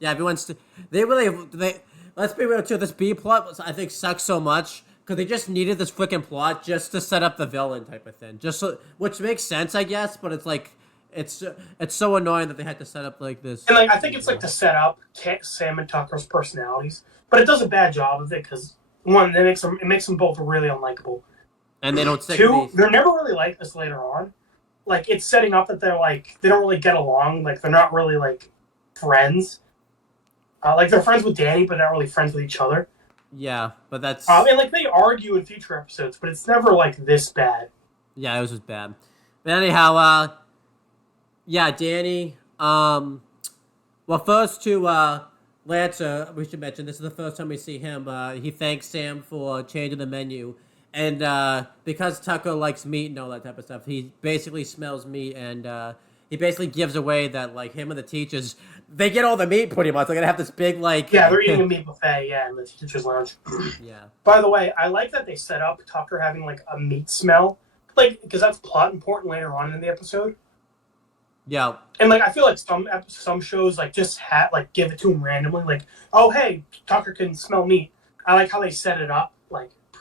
Everyone's let's be real too. This B plot I think sucks so much. Because they just needed this freaking plot just to set up the villain type of thing. Which makes sense, I guess, but it's so annoying that they had to set up this. And I think it's to set up Sam and Tucker's personalities, but it does a bad job of it because one, it makes them both really unlikable. And they don't stick. Two, they're never really like this later on. It's setting up that they're they don't really get along. They're not really friends. They're friends with Danny, but not really friends with each other. Yeah, but that's... and they argue in future episodes, but it's never this bad. Yeah, it was just bad. But anyhow, Danny, well, first to Lancer, we should mention, this is the first time we see him. He thanks Sam for changing the menu. And because Tucker likes meat and all that type of stuff, he basically smells meat, and he basically gives away that him and the teachers, they get all the meat pretty much. They're gonna have this big yeah, they're eating a meat buffet, in the teachers' lounge. Yeah. By the way, I like that they set up Tucker having a meat smell, because that's plot important later on in the episode. Yeah. And I feel some shows just give it to him randomly, oh hey, Tucker can smell meat. I like how they set it up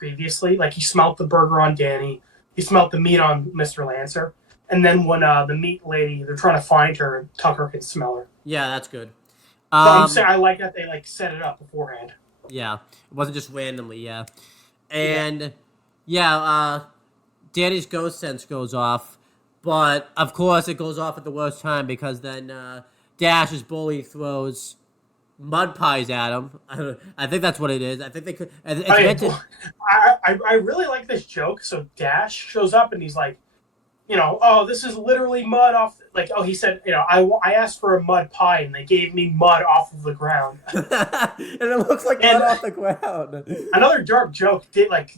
previously. Like, he smelt the burger on Danny. He smelt the meat on Mr. Lancer. And then when the meat lady, they're trying to find her, Tucker can smell her. Yeah, that's good. So I'm saying I like that they like set it up beforehand. Yeah, it wasn't just randomly. Yeah, and yeah, Danny's ghost sense goes off, but of course it goes off at the worst time because then Dash's bully throws mud pies at him. I think that's what it is. I think they could. I really like this joke. So Dash shows up and he's like, oh, this is literally mud off. Like, oh, he said, I asked for a mud pie and they gave me mud off of the ground. And it looks like mud off the ground. Another dark joke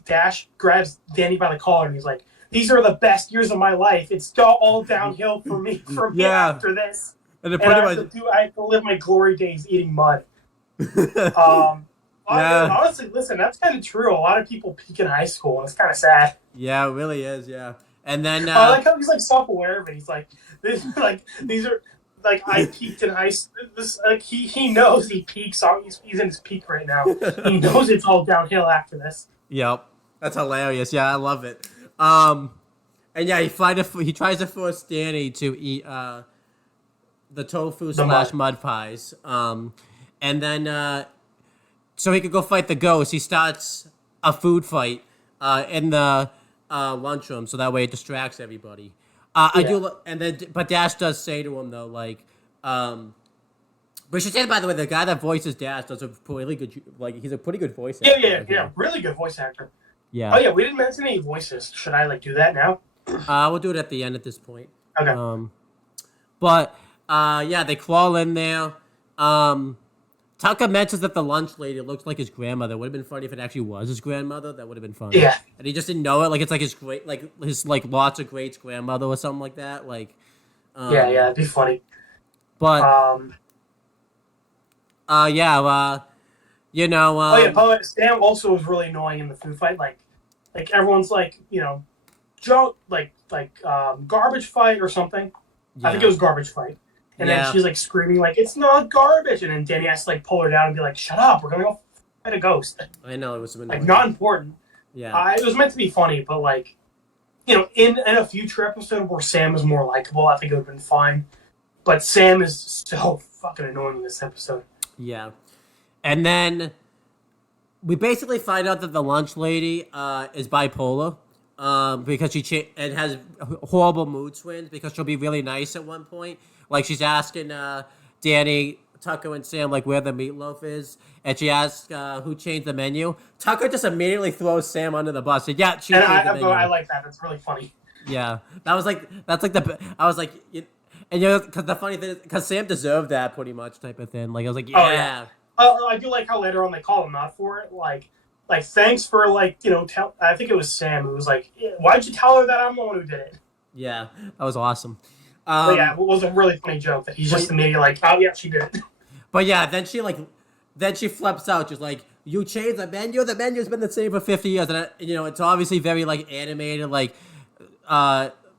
Dash grabs Danny by the collar and he's like, these are the best years of my life. It's all downhill for me from here after this. And I have to live my glory days eating mud. Honestly, listen, that's kind of true. A lot of people peak in high school and it's kind of sad. Yeah, it really is, yeah. And then I like how he's like self-aware of it. He's like, these are like I peaked in high school. This he knows he peaks. He's in his peak right now. He knows it's all downhill after this. Yep, that's hilarious. Yeah, I love it. And yeah, he tries to force Danny to eat the tofu / mud pies. And then so he could go fight the ghost. He starts a food fight in the lunchroom, so that way it distracts everybody. But Dash does say to him though, like, we should say, by the way, the guy that voices Dash does a really good, like, he's a pretty good voice actor. Yeah, really good voice actor. Yeah. Oh yeah, we didn't mention any voices. Should I do that now? We'll do it at the end at this point. Okay. But yeah, they crawl in there. Tucker mentions that the lunch lady looks like his grandmother. It would have been funny if it actually was his grandmother. That would have been funny. Yeah. And he just didn't know it. Like, it's like his lots of greats grandmother or something like that. Like. Yeah, it'd be funny. But. Sam also was really annoying in the food fight. Like everyone's garbage fight or something. Yeah. I think it was garbage fight. And then she's like screaming like, it's not garbage. And then Danny has to like pull her down and be like, shut up, we're gonna go fight a ghost. I know, it was like not important. Yeah. It was meant to be funny, but like, in a future episode where Sam is more likable, I think it would have been fine. But Sam is so fucking annoying in this episode. Yeah. And then we basically find out that the lunch lady is bipolar. Because she has horrible mood swings because she'll be really nice at one point. Like, she's asking Danny, Tucker, and Sam, like, where the meatloaf is. And she asks who changed the menu. Tucker just immediately throws Sam under the bus. And yeah, she changed the menu. I like that. It's really funny. Yeah. I was like, because the funny thing is, because Sam deserved that pretty much type of thing. Like, I was like, yeah. Oh, yeah. I do like how later on they call him out for it. Like thanks for I think it was Sam who was like, why'd you tell her that I'm the one who did it? Yeah, that was awesome. It was a really funny joke that he's just immediately like, oh yeah, she did it. But yeah, then she flips out. She's like, you changed the menu? The menu's been the same for 50 years. And it's obviously very like animated. Like,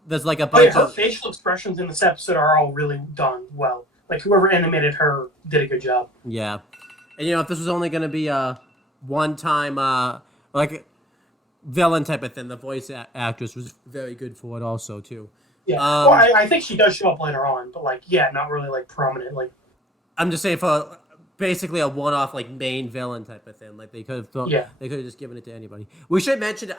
there's like a bunch her facial expressions in this episode are all really done well. Like, whoever animated her did a good job. Yeah. And if this was only going to be a one-time, villain type of thing, the voice actress was very good for it also, too. Yeah. I think she does show up later on, but, not really, prominent. I'm just saying for basically a one-off, main villain type of thing. Like, they could have they could have just given it to anybody. We should mention,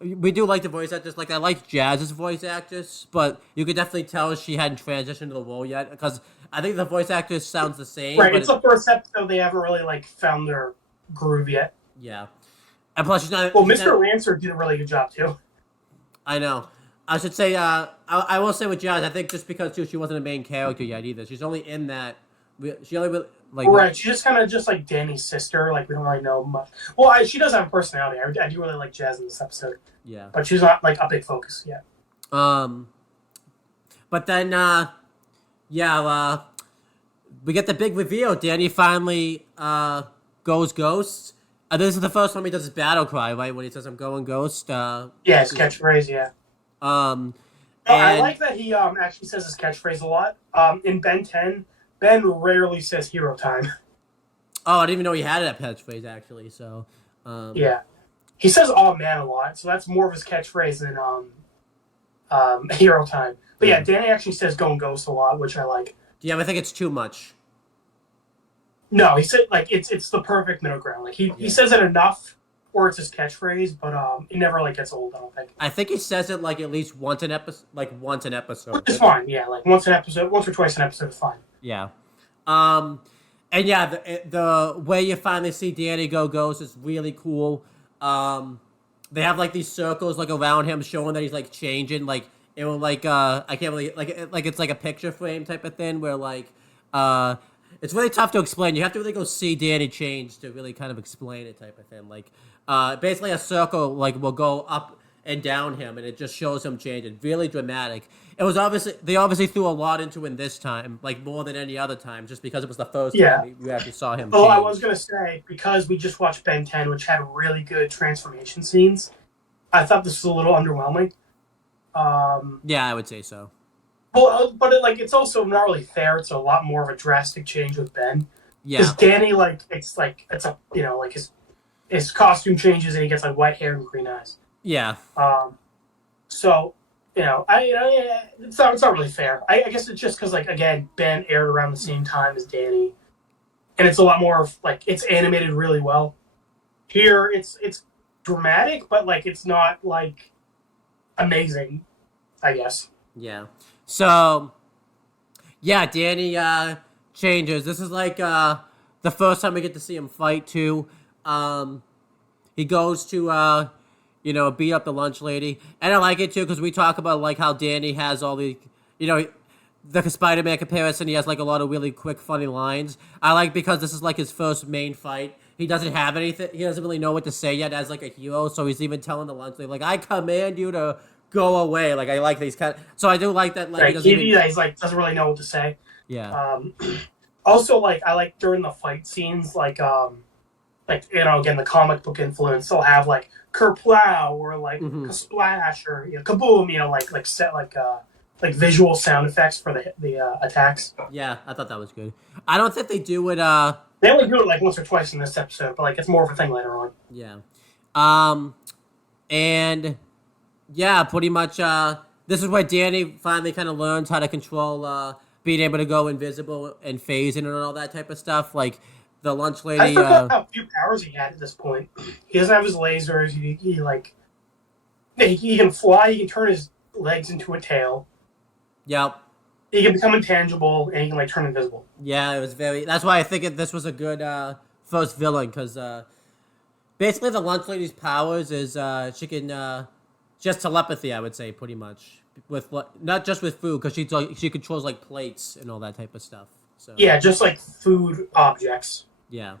we do like the voice actress. Like, I like Jazz's voice actress, but you could definitely tell she hadn't transitioned to the role yet, because I think the voice actress sounds the same. Right, it's the first episode they haven't really, found their groove yet. Yeah. And plus, she's not... Well, Mr. Lancer did a really good job, too. I know. I should say, I will say with Jazz, I think just because, too, she wasn't a main character yet, either. She's only in that... She only... Right, she's just kind of just like Danny's sister. We don't really know much. Well, she does have a personality. I do really like Jazz in this episode. Yeah. But she's not, a big focus yet. But then, we get the big reveal. Danny finally goes ghost. This is the first time he does his battle cry, right? When he says, I'm going ghost. Yeah, his catchphrase, yeah. I like that he actually says his catchphrase a lot. In Ben 10, Ben rarely says hero time. Oh, I didn't even know he had that catchphrase, actually, so... Yeah. He says "aw man" a lot, so that's more of his catchphrase than Hero Time. But yeah, Danny actually says "Going Ghost" a lot, which I like. Do you ever think it's too much? No, he said like it's the perfect middle ground. Like he says it enough, or it's his catchphrase, but it never like gets old. I don't think. I think he says it like at least once an episode. It's fine. Yeah, like once or twice an episode is fine. Yeah. And yeah, the way you finally see Danny go Ghost is really cool. They have like these circles like around him, showing that he's like changing. Like it will like I can't really like it's like a picture frame type of thing where like it's really tough to explain. You have to really go see Danny change to really kind of explain it type of thing. Like basically a circle like will go up and down him, and it just shows him changing. Really dramatic. It was they obviously threw a lot into it this time, like more than any other time, just because it was the first time we actually saw him. Oh, I was gonna say, because we just watched Ben 10, which had really good transformation scenes, I thought this was a little underwhelming. Yeah, I would say so. Well, but it's also not really fair. It's a lot more of a drastic change with Ben. Yeah, because Danny it's a his costume changes and he gets like white hair and green eyes. Yeah. So, it's not really fair. I guess it's just because, like, again, Ben aired around the same time as Danny, and it's a lot more like it's animated really well. Here, it's dramatic, but like it's not like amazing, I guess. Yeah. So, yeah, Danny changes. This is like the first time we get to see him fight too. He goes to beat up the lunch lady. And I like it, too, because we talk about, like, how Danny has all the, the Spider-Man comparison. He has, like, a lot of really quick, funny lines. I like because this is, like, his first main fight. He doesn't have anything. He doesn't really know what to say yet as, like, a hero. So he's even telling the lunch lady, like, I command you to go away. Like, I like these kind of... So I do like that. Like, he's, like, doesn't really know what to say. Yeah. Also, like, I like during the fight scenes, again, the comic book influence, they'll have, like, kerplow or, like, splash or, kaboom, set, like visual sound effects for the attacks. Yeah, I thought that was good. I don't think they do it, They only do it, like, once or twice in this episode, but, like, it's more of a thing later on. Yeah. And, yeah, pretty much, this is where Danny finally kind of learns how to control, being able to go invisible and phasing and all that type of stuff, like... The lunch lady. I forgot how few powers he had at this point. He doesn't have his lasers. He can fly. He can turn his legs into a tail. Yep. He can become intangible, and he can turn invisible. Yeah, it was very. That's why I think this was a good first villain, because basically the lunch lady's powers is she can just telepathy. I would say pretty much with not just with food, because she controls like plates and all that type of stuff. So yeah, just like food objects. Yeah.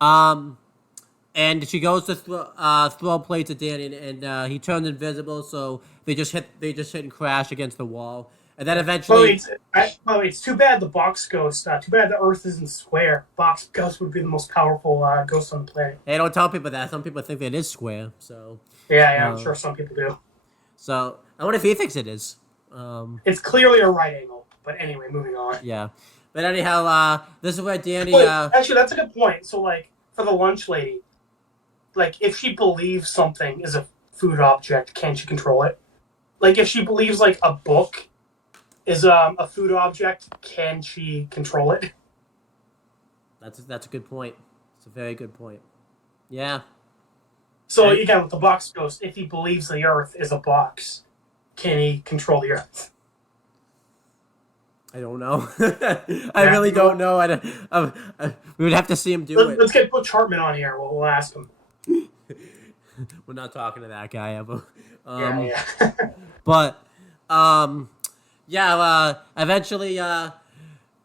And she goes to throw plates at Danny, and he turns invisible. So they just hit and crash against the wall, and then eventually. It's too bad the box ghost. Too bad the Earth isn't square. Box ghost would be the most powerful ghost on the planet. Hey, don't tell people that. Some people think that it is square. So. Yeah, I'm sure some people do. So I wonder if he thinks it is. It's clearly a right angle, but anyway, moving on. Yeah. But anyhow, this is where Danny... actually, that's a good point. So, like, for the lunch lady, like, if she believes something is a food object, can she control it? Like, if she believes, like, a book is a food object, can she control it? That's a good point. It's a very good point. Yeah. So, again, with the box ghost, if he believes the Earth is a box, can he control the Earth? I don't know. I really don't know. We would have to see him do it. Let's get Butch Hartman on here. We'll ask him. We're not talking to that guy ever. Yeah. But, eventually,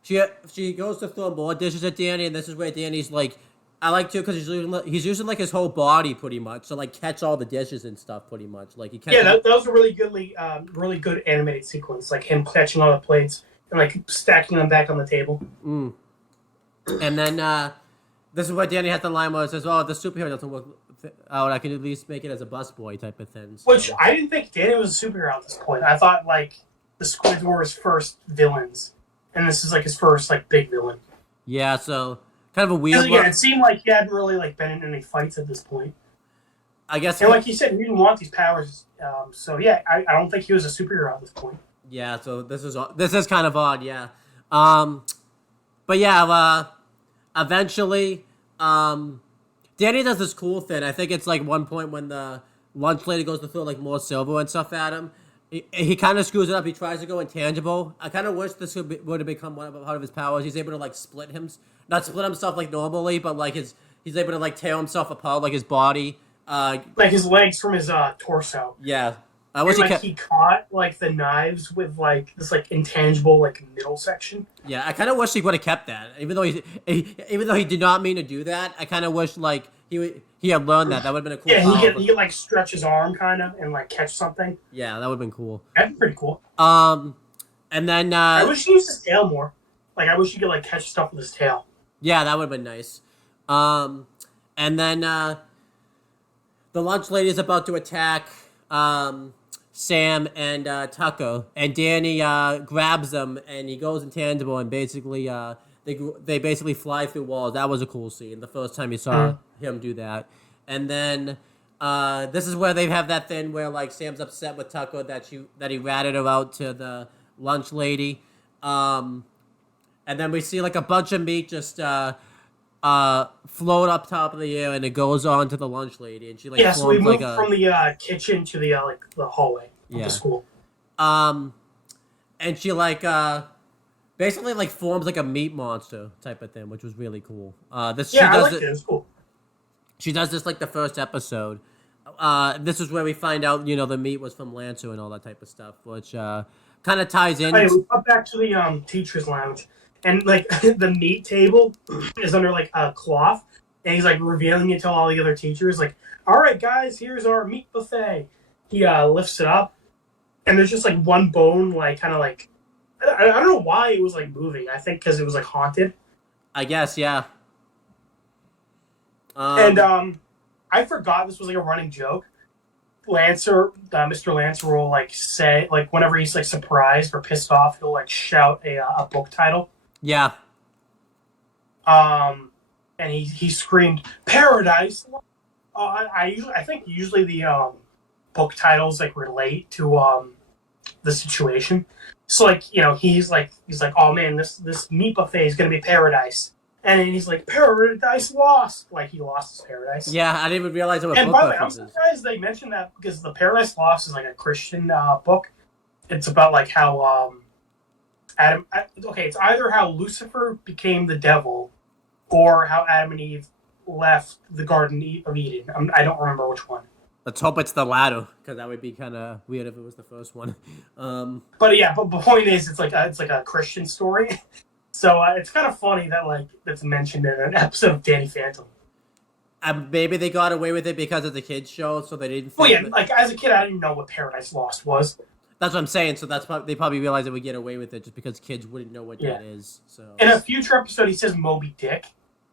she goes to throw more dishes at Danny, and this is where Danny's like, I like to because he's using like his whole body pretty much to like catch all the dishes and stuff pretty much. Like that was a really good animated sequence, like him catching all the plates and like stacking them back on the table. And then this is where Danny has the line where it says, "Oh, the superhero doesn't work out. I can at least make it as a busboy type of thing." So. Which I didn't think Danny was a superhero at this point. I thought like the Squids were his first villains, and this is like his first like big villain. Yeah, so kind of a weird. Yeah, it seemed like he hadn't really like been in any fights at this point. I guess. And like you said, he didn't want these powers. So yeah, I don't think he was a superhero at this point. Yeah, so this is kind of odd, yeah. But yeah, eventually, Danny does this cool thing. I think it's like one point when the lunch lady goes to throw like more silver and stuff at him. He kind of screws it up. He tries to go intangible. I kind of wish this would have become part of his powers. He's able to like not split himself like normally, but like he's able to like tear himself apart, like his body. Like his legs from his torso. Yeah. I wish he caught like the knives with like this like intangible like middle section. Yeah, I kind of wish he would have kept that, even though he did not mean to do that. I kind of wish like he had learned that. That would have been a cool. Yeah, he could like stretch his arm kind of and like catch something. Yeah, that would have been cool. That'd be pretty cool. And then I wish he used his tail more. Like I wish he could like catch stuff with his tail. Yeah, that would have been nice. And then the lunch lady is about to attack Sam and Tucker, and Danny grabs them, and he goes intangible, and basically they basically fly through walls. That was a cool scene. The first time you saw him do that, and then this is where they have that thing where like Sam's upset with Tucker that he ratted her out to the lunch lady, and then we see like a bunch of meat just float up top of the air, and it goes on to the lunch lady, and she like so we moved from the kitchen to the like the hallway of the school. And she like basically like forms like a meat monster type of thing, which was really cool. I liked it. It was cool. She does this like the first episode. This is where we find out the meat was from Lancer and all that type of stuff, which kind of ties in. Hey, we got back to the teacher's lounge. And, like, the meat table is under, like, a cloth. And he's, like, revealing it to all the other teachers. Like, all right, guys, here's our meat buffet. He lifts it up. And there's just, like, one bone, like, kind of, like... I don't know why it was, like, moving. I think because it was, like, haunted. I guess, yeah. And I forgot this was, like, a running joke. Mr. Lancer will, like, say... Like, whenever he's, like, surprised or pissed off, he'll, like, shout a book title. Yeah. And he screamed "Paradise." I think usually the book titles like relate to the situation. So like he's like oh man, this meat buffet is gonna be paradise, and then he's like "Paradise Lost," like he lost his paradise. Yeah, I didn't even realize it was. And by the way, I'm surprised they mentioned that because the Paradise Lost is like a Christian book. It's about like how it's either how Lucifer became the devil or how Adam and Eve left the Garden of Eden. I don't remember which one. Let's hope it's the latter, because that would be kind of weird if it was the first one. But the point is, it's like a Christian story. So it's kind of funny that like that's mentioned in an episode of Danny Phantom. Maybe they got away with it because it's a kids show, so they didn't. Like as a kid, I didn't know what Paradise Lost was. That's what I'm saying. So they probably realized they would get away with it just because kids wouldn't know what that is. So in a future episode, he says Moby Dick.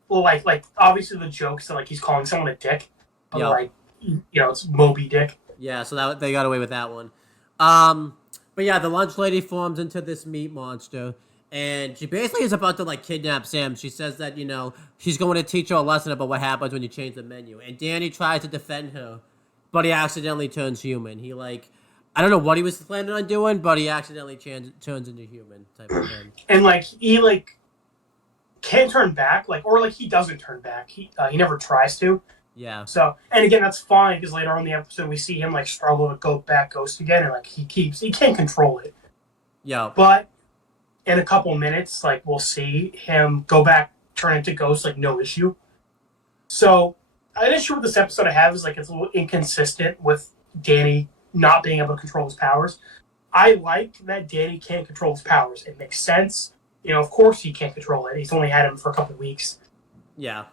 Well, like obviously the joke is that like he's calling someone a dick, but like it's Moby Dick. Yeah, so they got away with that one. But yeah, the lunch lady forms into this meat monster, and she basically is about to like kidnap Sam. She says that she's going to teach her a lesson about what happens when you change the menu. And Danny tries to defend her, but he accidentally turns human. He I don't know what he was planning on doing, but he accidentally turns into human type of thing. And he can't turn back, or he doesn't turn back. He never tries to. Yeah. So, and again, that's fine because later on in the episode we see him struggle to go back Ghost again, and he can't control it. Yeah. But in a couple minutes, we'll see him go back, turn into Ghost, no issue. So, an issue with this episode I have is it's a little inconsistent with Danny not being able to control his powers. I like that Danny can't control his powers. It makes sense. Of course he can't control it. He's only had him for a couple weeks. Yeah.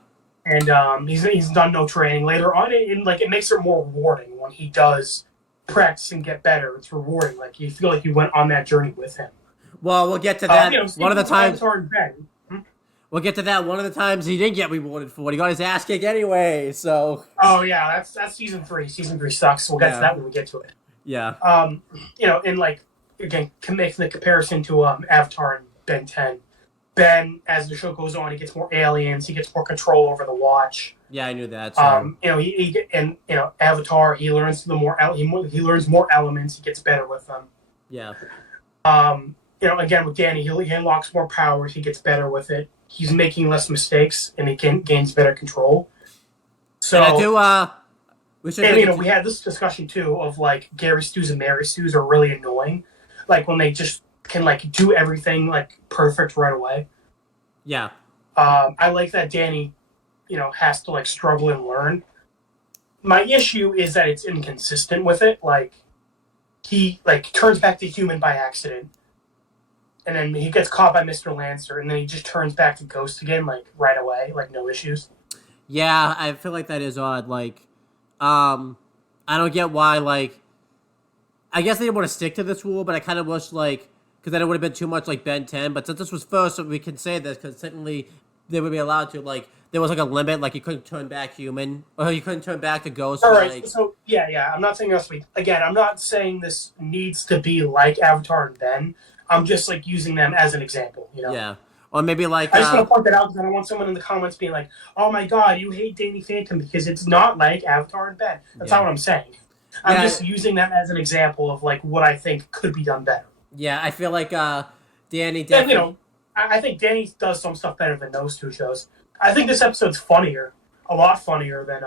And he's done no training. Later on, it makes it more rewarding when he does practice and get better. It's rewarding. You feel like you went on that journey with him. Well, we'll get to that. One of the times. We'll get to that. One of the times he didn't get rewarded for it. He got his ass kicked anyway. So. Oh yeah, that's season 3. Season 3 sucks. We'll get to that when we get to it. Yeah. And again, making the comparison to Avatar and Ben 10. Ben, as the show goes on, he gets more aliens. He gets more control over the Watch. Yeah, I knew that. So. Avatar, he learns he learns more elements. He gets better with them. Yeah. Again with Danny, he unlocks more powers. He gets better with it. He's making less mistakes, and he gains better control. So and I do. We had this discussion too of like Gary Stews and Mary Stews are really annoying, like when they just can like do everything like perfect right away. Yeah. I like that Danny, has to like struggle and learn. My issue is that it's inconsistent with it. Like he like turns back to human by accident, and then he gets caught by Mr. Lancer, and then he just turns back to Ghost again, like right away, like no issues. Yeah, I feel like that is odd. Like, I don't get why. Like, I guess they didn't want to stick to this rule, but I kind of wish like because then it would have been too much like Ben 10. But since this was first, so we can say this because certainly they would be allowed to. Like, there was like a limit, like you couldn't turn back human, or you couldn't turn back to Ghost. All right, like... so yeah. I'm not saying this. Again, I'm not saying this needs to be like Avatar and Ben. I'm just like using them as an example, Yeah, or maybe like I just want to point that out because I don't want someone in the comments being like, "Oh my God, you hate Danny Phantom," because it's not like Avatar and Ben. That's not what I'm saying. I'm just using them as an example of like what I think could be done better. Yeah, I feel like Danny definitely. And, I think Danny does some stuff better than those two shows. I think this episode's funnier, a lot funnier than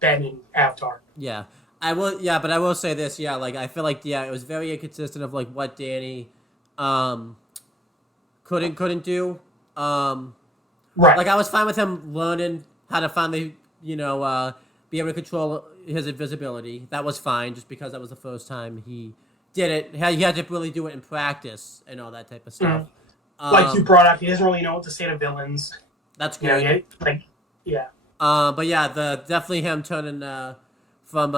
Ben and Avatar. Yeah, I will. Yeah, but I will say this. Yeah, like I feel like it was very inconsistent of like what Danny couldn't do. Right. Like I was fine with him learning how to finally be able to control his invisibility. That was fine, just because that was the first time he did it. He had to really do it in practice and all that type of stuff. Like you brought up, he doesn't really know what to say to villains. That's good. Yeah. But yeah, definitely him turning from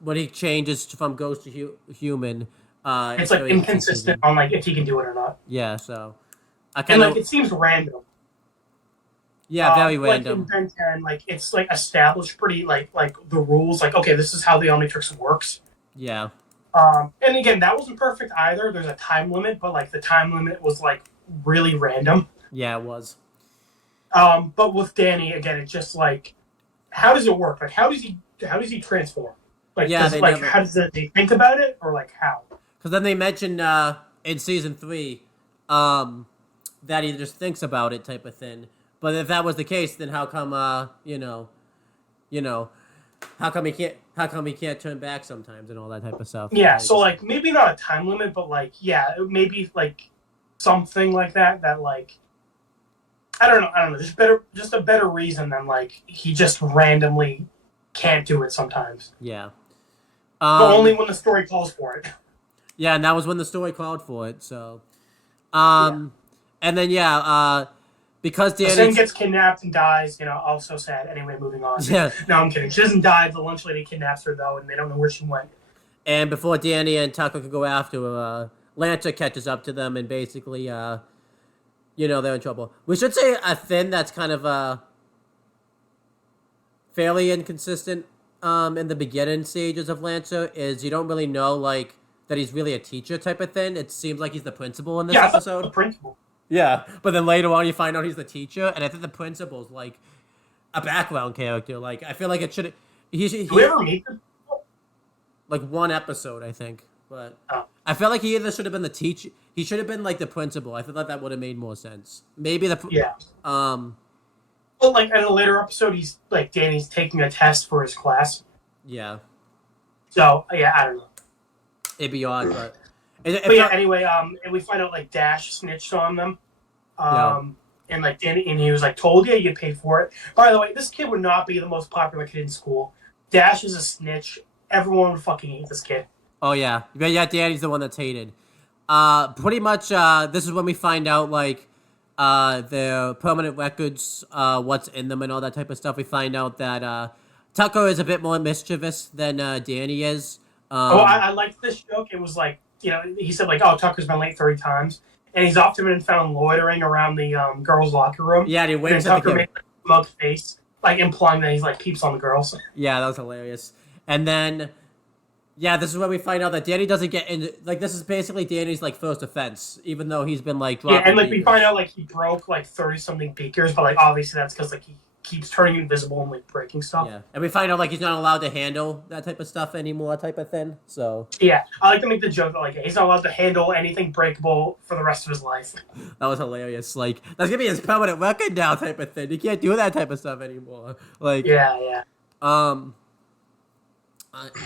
when he changes from ghost to human. It's like inconsistent on like if he can do it or not. Yeah, so it seems random. Yeah, very random. Like in Ben 10, like it's like established pretty like the rules. Like okay, this is how the Omnitrix works. Yeah. And again, that wasn't perfect either. There's a time limit, but like the time limit was like really random. Yeah, it was. But with Danny, again, it's just like, how does it work? Like, how does he transform? Like, how does they think about it, or like how? Because then they mentioned in season 3, that he just thinks about it, type of thing. But if that was the case, then how come how come he can't turn back sometimes and all that type of stuff? Yeah, so like maybe not a time limit, but like maybe like something like that like. I don't know. Just a better reason than like he just randomly can't do it sometimes. Yeah. But only when the story calls for it. Yeah, and that was when the story called for it. So, and then because Danny Sin gets kidnapped and dies. Also sad. Anyway, moving on. Yeah. No, I'm kidding. She doesn't die. The lunch lady kidnaps her though, and they don't know where she went. And before Danny and Tucker could go after her, Lancer catches up to them and basically they're in trouble. We should say a thing that's kind of fairly inconsistent in the beginning stages of Lancer is you don't really know like that he's really a teacher type of thing. It seems like he's the principal in this episode. The principal. Yeah, but then later on you find out he's the teacher, and I think the principal's like a background character. Like I feel like it should. Do we ever meet him? Like one episode, I think. But I felt like he either should have been the teacher. He should have been like the principal. I feel like that would have made more sense. Maybe Well, like in a later episode, he's like Danny's taking a test for his class. Yeah. So I don't know. It'd be odd, but. Anyway, and we find out like Dash snitched on them. And like Danny, and he was like told you get paid for it. By the way, this kid would not be the most popular kid in school. Dash is a snitch. Everyone would fucking hate this kid. Oh yeah, Danny's the one that's hated. Pretty much, this is when we find out like their permanent records, what's in them, and all that type of stuff. We find out that Tucker is a bit more mischievous than Danny is. I liked this joke. It was like he said like, "Oh, Tucker's been late 30 times," and he's often been found loitering around the girls' locker room. Yeah, and he waves at Tucker made a smug face, like implying that he's like peeps on the girls. Yeah, that was hilarious. And then. Yeah, this is where we find out that Danny doesn't get in. Like, this is basically Danny's like first offense, even though he's been like dropping. Yeah, and like we beakers. find out like he broke like 30-something beakers, but like obviously that's because like he keeps turning invisible and like breaking stuff. Yeah, and we find out like he's not allowed to handle that type of stuff anymore, type of thing. So Yeah, I like to make the joke that like he's not allowed to handle anything breakable for the rest of his life. that was hilarious. Like, that's gonna be his permanent record now, type of thing. You can't do that type of stuff anymore. Like, Yeah.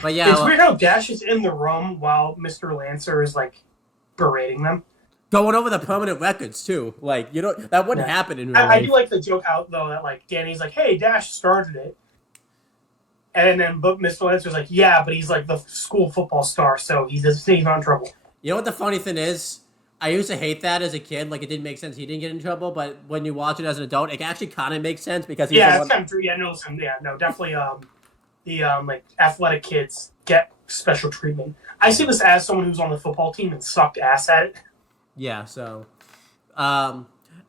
But yeah, It's weird how Dash is in the room while Mr. Lancer is like berating them. going over the permanent records too. Like, you know, that wouldn't happen in real I life. do like the joke out though that like Danny's like, "Hey, Dash started it," and then but Mr. Lancer's like, "Yeah, but he's like the school football star, so he's not in trouble." You know what the funny thing is? I used to hate that as a kid. Like, it didn't make sense. He didn't get in trouble, but when you watch it as an adult, it actually kind of makes sense because he's Yeah, the it's one. kind of true. Yeah, no, definitely. The like athletic kids get special treatment. I see this as someone who's on the football team and sucked ass at it. Yeah, so I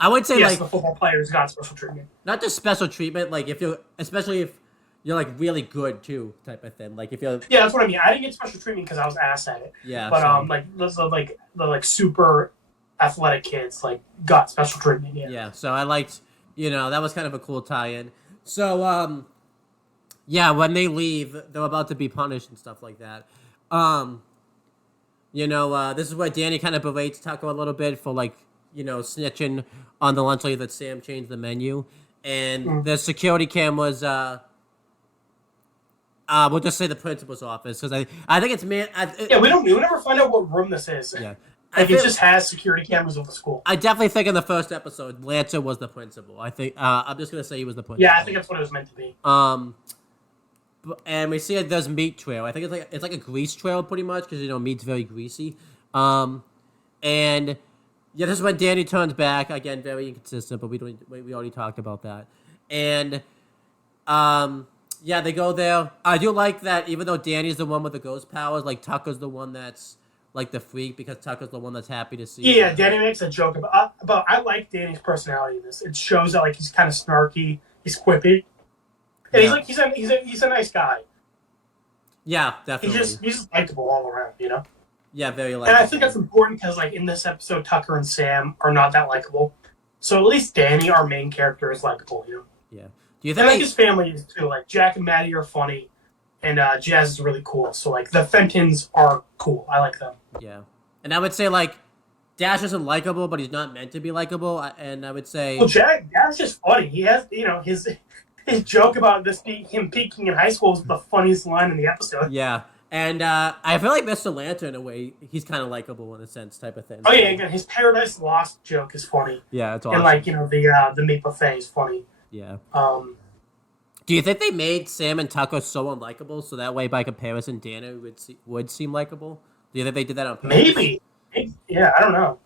would say Yes, like the football players got special treatment. not just special treatment. Like, if you're, especially if you're like really good too, type of thing. Like, if you're, Yeah, that's what I mean. I didn't get special treatment because I was ass at it. yeah, But so, like the super athletic kids like got special treatment. yeah. So I liked, you know, that was kind of a cool tie-in. So yeah, when they leave, they're about to be punished and stuff like that. You know, this is where Danny kind of berates Tucker a little bit for like, you know, snitching on the lunch lady that Sam changed the menu. And the security cameras, we'll just say the principal's office, because I think it's Yeah, we never find out what room this is. Yeah. Like it just has security cameras of the school. I definitely think in the first episode, Lancer was the principal. I think I'm just gonna say he was the principal. Yeah, I think that's what it was meant to be. And we see it does meat trail. I think it's like a grease trail pretty much because, you know, meat's very greasy. And yeah, this is when Danny turns back again, very inconsistent, but we already talked about that. And yeah, they go there. I do like that even though Danny's the one with the ghost powers, like Tucker's the one that's like the freak because Tucker's the one that's happy to see. Yeah, Danny makes a joke about I like Danny's personality in this. It shows that like he's kind of snarky, he's quippy, and Yeah. he's a nice guy. Yeah, definitely. He's just likable all around, you know. Yeah, very likable. And I think that's important because like in this episode, Tucker and Sam are not that likable. So at least Danny, our main character, is likable, you know. Yeah. Do you And I think think his family is too. Like Jack and Maddie are funny, and Jazz is really cool. So like the Fentons are cool. I like them. Yeah. And I would say, like, Dash isn't likable, but he's not meant to be likable. And I would say... Well, Jack's just funny. He has, you know, his joke about him peaking in high school is the funniest line in the episode. Yeah. And I feel like Mr. Lantern, in a way, he's kind of likable in a sense type of thing. Oh, yeah, again, his Paradise Lost joke is funny. Yeah, it's awesome. And, like, you know, the meat buffet is funny. Yeah. Um, Do you think they made Sam and Tucker so unlikable so that way, by comparison, Dana would seem likable? Do you think they did that on purpose? maybe. Yeah, I don't know.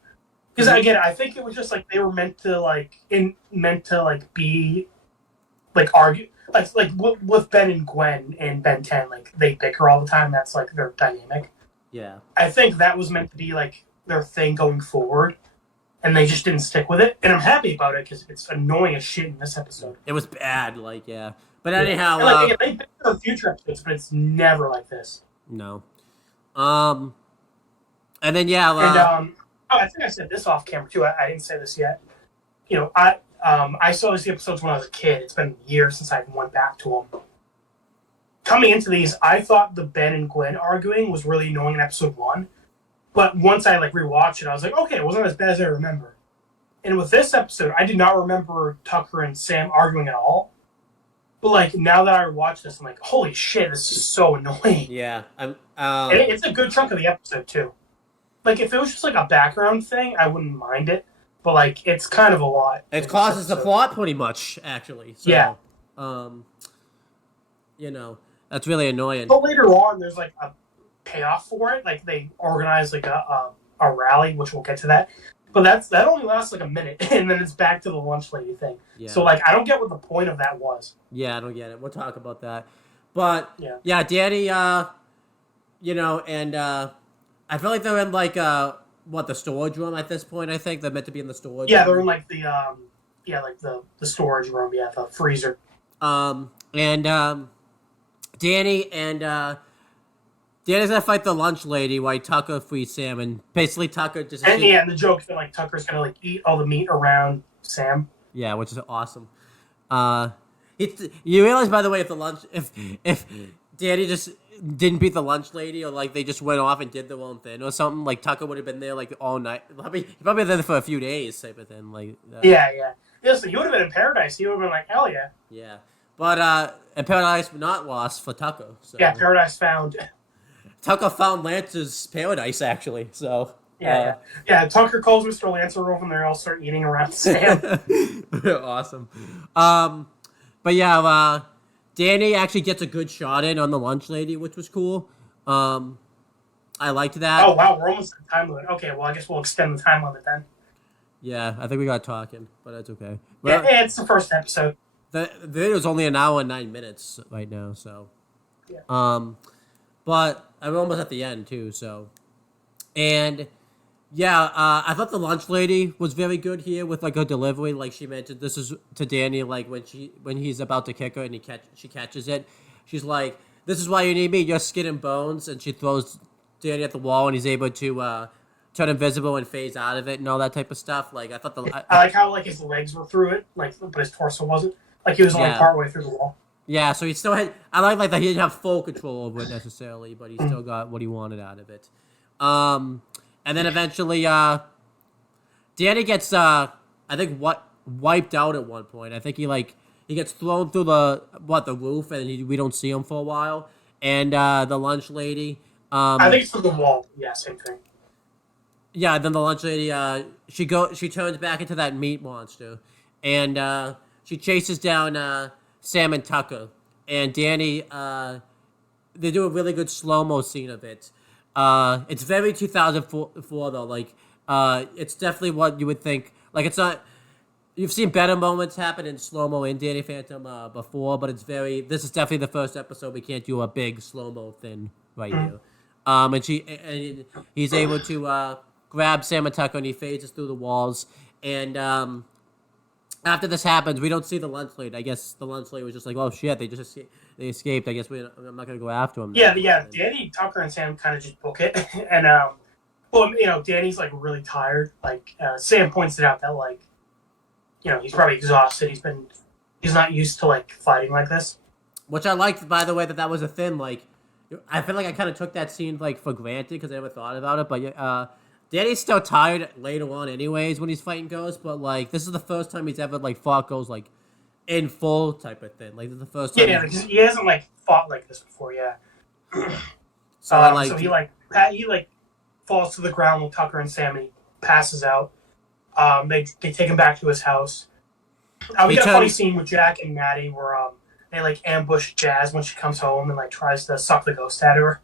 Because, again, I think it was just, like, they were meant to be, like, argue. Like with Ben and Gwen and Ben 10, like, they bicker all the time. That's, like, their dynamic. Yeah. I think that was meant to be, like, their thing going forward. And they just didn't stick with it. And I'm happy about it because it's annoying as shit in this episode. It was bad, like, yeah. But anyhow... And, like, again, they bicker in future episodes, but it's never like this. No. And then, yeah... I think I said this off camera, too. I didn't say this yet. You know, I saw these episodes when I was a kid. It's been years since I went back to them. Coming into these, I thought the Ben and Gwen arguing was really annoying in episode 1. But once I, like, rewatched it, I was like, okay, it wasn't as bad as I remember. And with this episode, I did not remember Tucker and Sam arguing at all. But, like, now that I watched this, I'm like, holy shit, this is so annoying. Yeah. And it's a good chunk of the episode, too. Like, if it was just, like, a background thing, I wouldn't mind it. But, like, it's kind of a lot. It causes the plot, pretty much, actually. So, yeah. You know, that's really annoying. But later on, there's, like, a payoff for it. Like, they organize, like, a rally, which we'll get to that. But that only lasts, like, a minute. And then it's back to the lunch lady thing. Yeah. So, like, I don't get what the point of that was. Yeah, I don't get it. We'll talk about that. But, yeah Danny, you know, and I feel like they're in, like, the storage room at this point, I think. They're meant to be in the storage room. Yeah, they're in, like, the storage room. Yeah, the freezer. And Danny and Danny's gonna fight the lunch lady while Tucker frees Sam, and basically Tucker just... And yeah, and the joke that, like, Tucker's gonna, like, eat all the meat around Sam. Yeah, which is awesome. You realize, by the way, if Danny just didn't beat the lunch lady, or like they just went off and did their own thing or something, like Tucker would have been there like all night. He probably been there for a few days, type of thing. Like Yeah. So he would have been in paradise. He would have been like, hell yeah. Yeah, but in paradise not lost for Tucker. So. Yeah, paradise found. Tucker found Lance's paradise actually. So yeah. Tucker calls Mr. Lancer over, and they all start eating around Sam. Awesome. But yeah, Danny actually gets a good shot in on the lunch lady, which was cool. I liked that. Oh wow, we're almost at the time limit. Okay, well I guess we'll extend the time limit then. Yeah, I think we got talking, but that's okay. Yeah, Well, it's the first episode. the video's only an hour and 9 minutes right now, so. Yeah. But I'm almost at the end too, so. And yeah, I thought the lunch lady was very good here with like her delivery. Like she mentioned, this is to Danny, like when he's about to kick her and she catches it. She's like, "This is why you need me, your skin and bones." And she throws Danny at the wall, and he's able to turn invisible and phase out of it and all that type of stuff. Like I thought I like how like his legs were through it, like but his torso wasn't. Like he was only partway through the wall. Yeah, so he still had. I like that he didn't have full control over it necessarily, but he still got what he wanted out of it. And then eventually, Danny gets I think wiped out at one point. I think he gets thrown through the roof, and we don't see him for a while. And the lunch lady. I think it's through the wall. Yeah, same thing. Yeah, then the lunch lady, she turns back into that meat monster, and she chases down Sam and Tucker, and Danny. They do a really good slow-mo scene of it. It's very 2004 though. Like, it's definitely what you would think. Like, it's not. You've seen better moments happen in slow-mo in Danny Phantom before, but this is definitely the first episode we can't do a big slow-mo thing right here. And he's able to grab Sam and Tucker, and he phases through the walls. And after this happens, we don't see the lunch lady. I guess the lunch lady was just like, "Oh shit, they escaped. I guess I'm not gonna go after them." Yeah. Danny, Tucker, and Sam kind of just book it, and Danny's like really tired. Like Sam points it out that like, he's probably exhausted. He's not used to like fighting like this. Which I liked, by the way, that was a thing. Like, I feel like I kind of took that scene like for granted because I never thought about it. But Danny's still tired later on, anyways, when he's fighting ghosts. But like, this is the first time he's ever like fought ghosts like in full type of thing. Like, this is the first time. Yeah, because he hasn't like fought like this before. Yeah. So he falls to the ground with Tucker and Sam, and he passes out. They take him back to his house. We got a funny scene with Jack and Maddie where they like ambush Jazz when she comes home and like tries to suck the ghost out of her.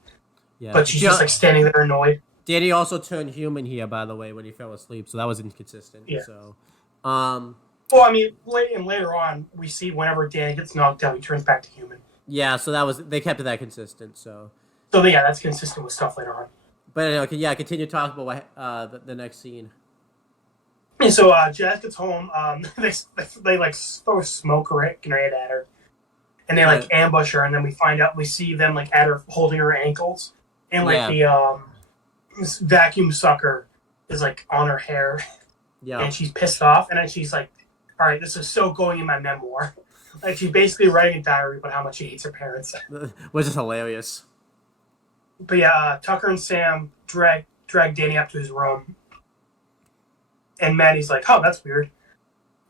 Yeah. But she's just like standing there annoyed. Danny also turned human here, by the way, when he fell asleep, so that was inconsistent. Yeah. So, well, I mean, later on, we see whenever Danny gets knocked out, he turns back to human. Yeah, so they kept it that consistent. So yeah, that's consistent with stuff later on. But continue talking about the next scene. And so Jazz gets home. They like throw a smoke grenade at her, and they like ambush her. And then we see them like at her holding her ankles, and like the vacuum sucker is like on her hair. Yeah. And she's pissed off, and then she's like, "All right, this is so going in my memoir." Like she's basically writing a diary about how much she hates her parents. Which is hilarious. But yeah, Tucker and Sam drag Danny up to his room. And Maddie's like, "Oh, that's weird."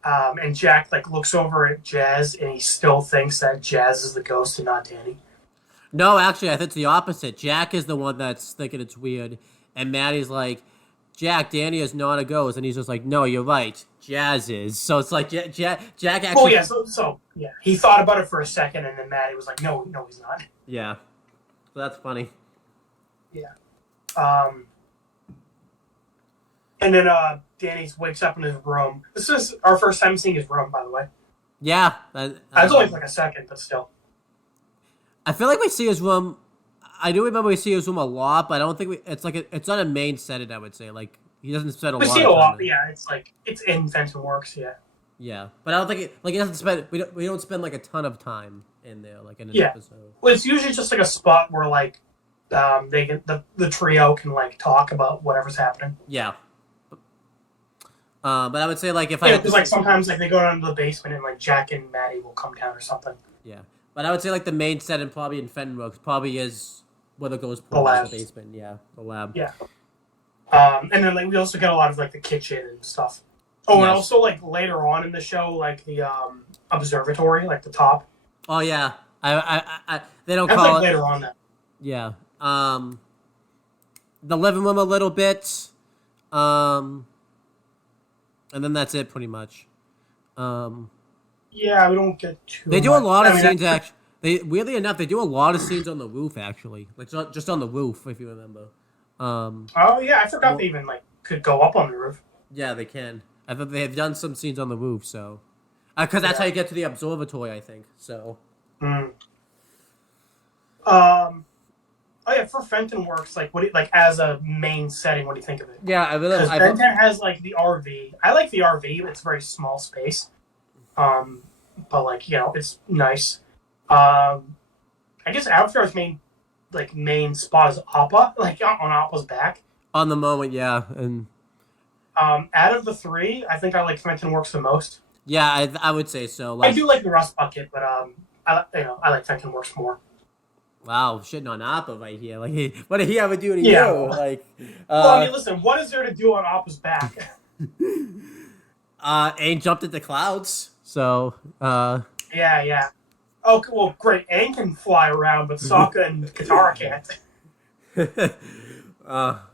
And Jack like looks over at Jazz, and he still thinks that Jazz is the ghost and not Danny. No, actually, I think it's the opposite. Jack is the one that's thinking it's weird, and Maddie's like, "Jack, Danny is not a ghost," and he's just like, "No, you're right, Jazz is." So it's like Jack actually. Oh yeah, so yeah, he thought about it for a second, and then Maddie was like, "No, he's not." Yeah, so that's funny. Yeah. And then Danny wakes up in his room. This is our first time seeing his room, by the way. Yeah. It's only like a second, but still. I feel like we see his room. I do remember we see his room a lot, but I don't think it's not a main setting, I would say. Like, he doesn't spend a lot of time. We see a lot, yeah. It's in Phantom Works, yeah. Yeah, but I don't think he doesn't spend. We don't spend like a ton of time in there, like in an episode. Well, it's usually just like a spot where like the trio can like talk about whatever's happening. Yeah. But I would say like if I because like sometimes like they go down to the basement and like Jack and Maddie will come down or something. Yeah, but I would say like the main setting probably in Fenwick probably is where the ghost The pool lab. is, the basement. Yeah, the lab. Yeah. And then like we also get a lot of like the kitchen and stuff. Oh, and Yes. also like later on in the show, like the observatory, like the top. Oh yeah, I they don't That's call like it. later on that. Yeah. The living room a little bit. And then that's it pretty much. Yeah, we don't get too. They do a much. lot of I mean, scenes actually. They weirdly enough they do a lot of scenes on the roof actually, like just on the roof if you remember. Oh yeah, I forgot they even like could go up on the roof. Yeah, they can. I thought they have done some scenes on the roof, so because that's how you get to the observatory, I think. So. Oh yeah, for Fenton Works, like what do you, like as a main setting, what do you think of it? Yeah, I really. Because Fenton has like the RV. I like the RV. It's a very small space. But like it's nice. I guess Avatar's main spot is Appa, like on Appa's back. On the moment, yeah, and out of the three, I think I like Fenton Works the most. yeah, I would say so. Like, I do like the Rust Bucket, but I like Fenton Works more. wow, shitting on Appa right here. Like, what did he ever do to Yeah. you? Like, Well, I mean, listen, what is there to do on Appa's back? Aang jumped into clouds, so Yeah. Oh, well, great. Aang can fly around, but Sokka and Katara can't.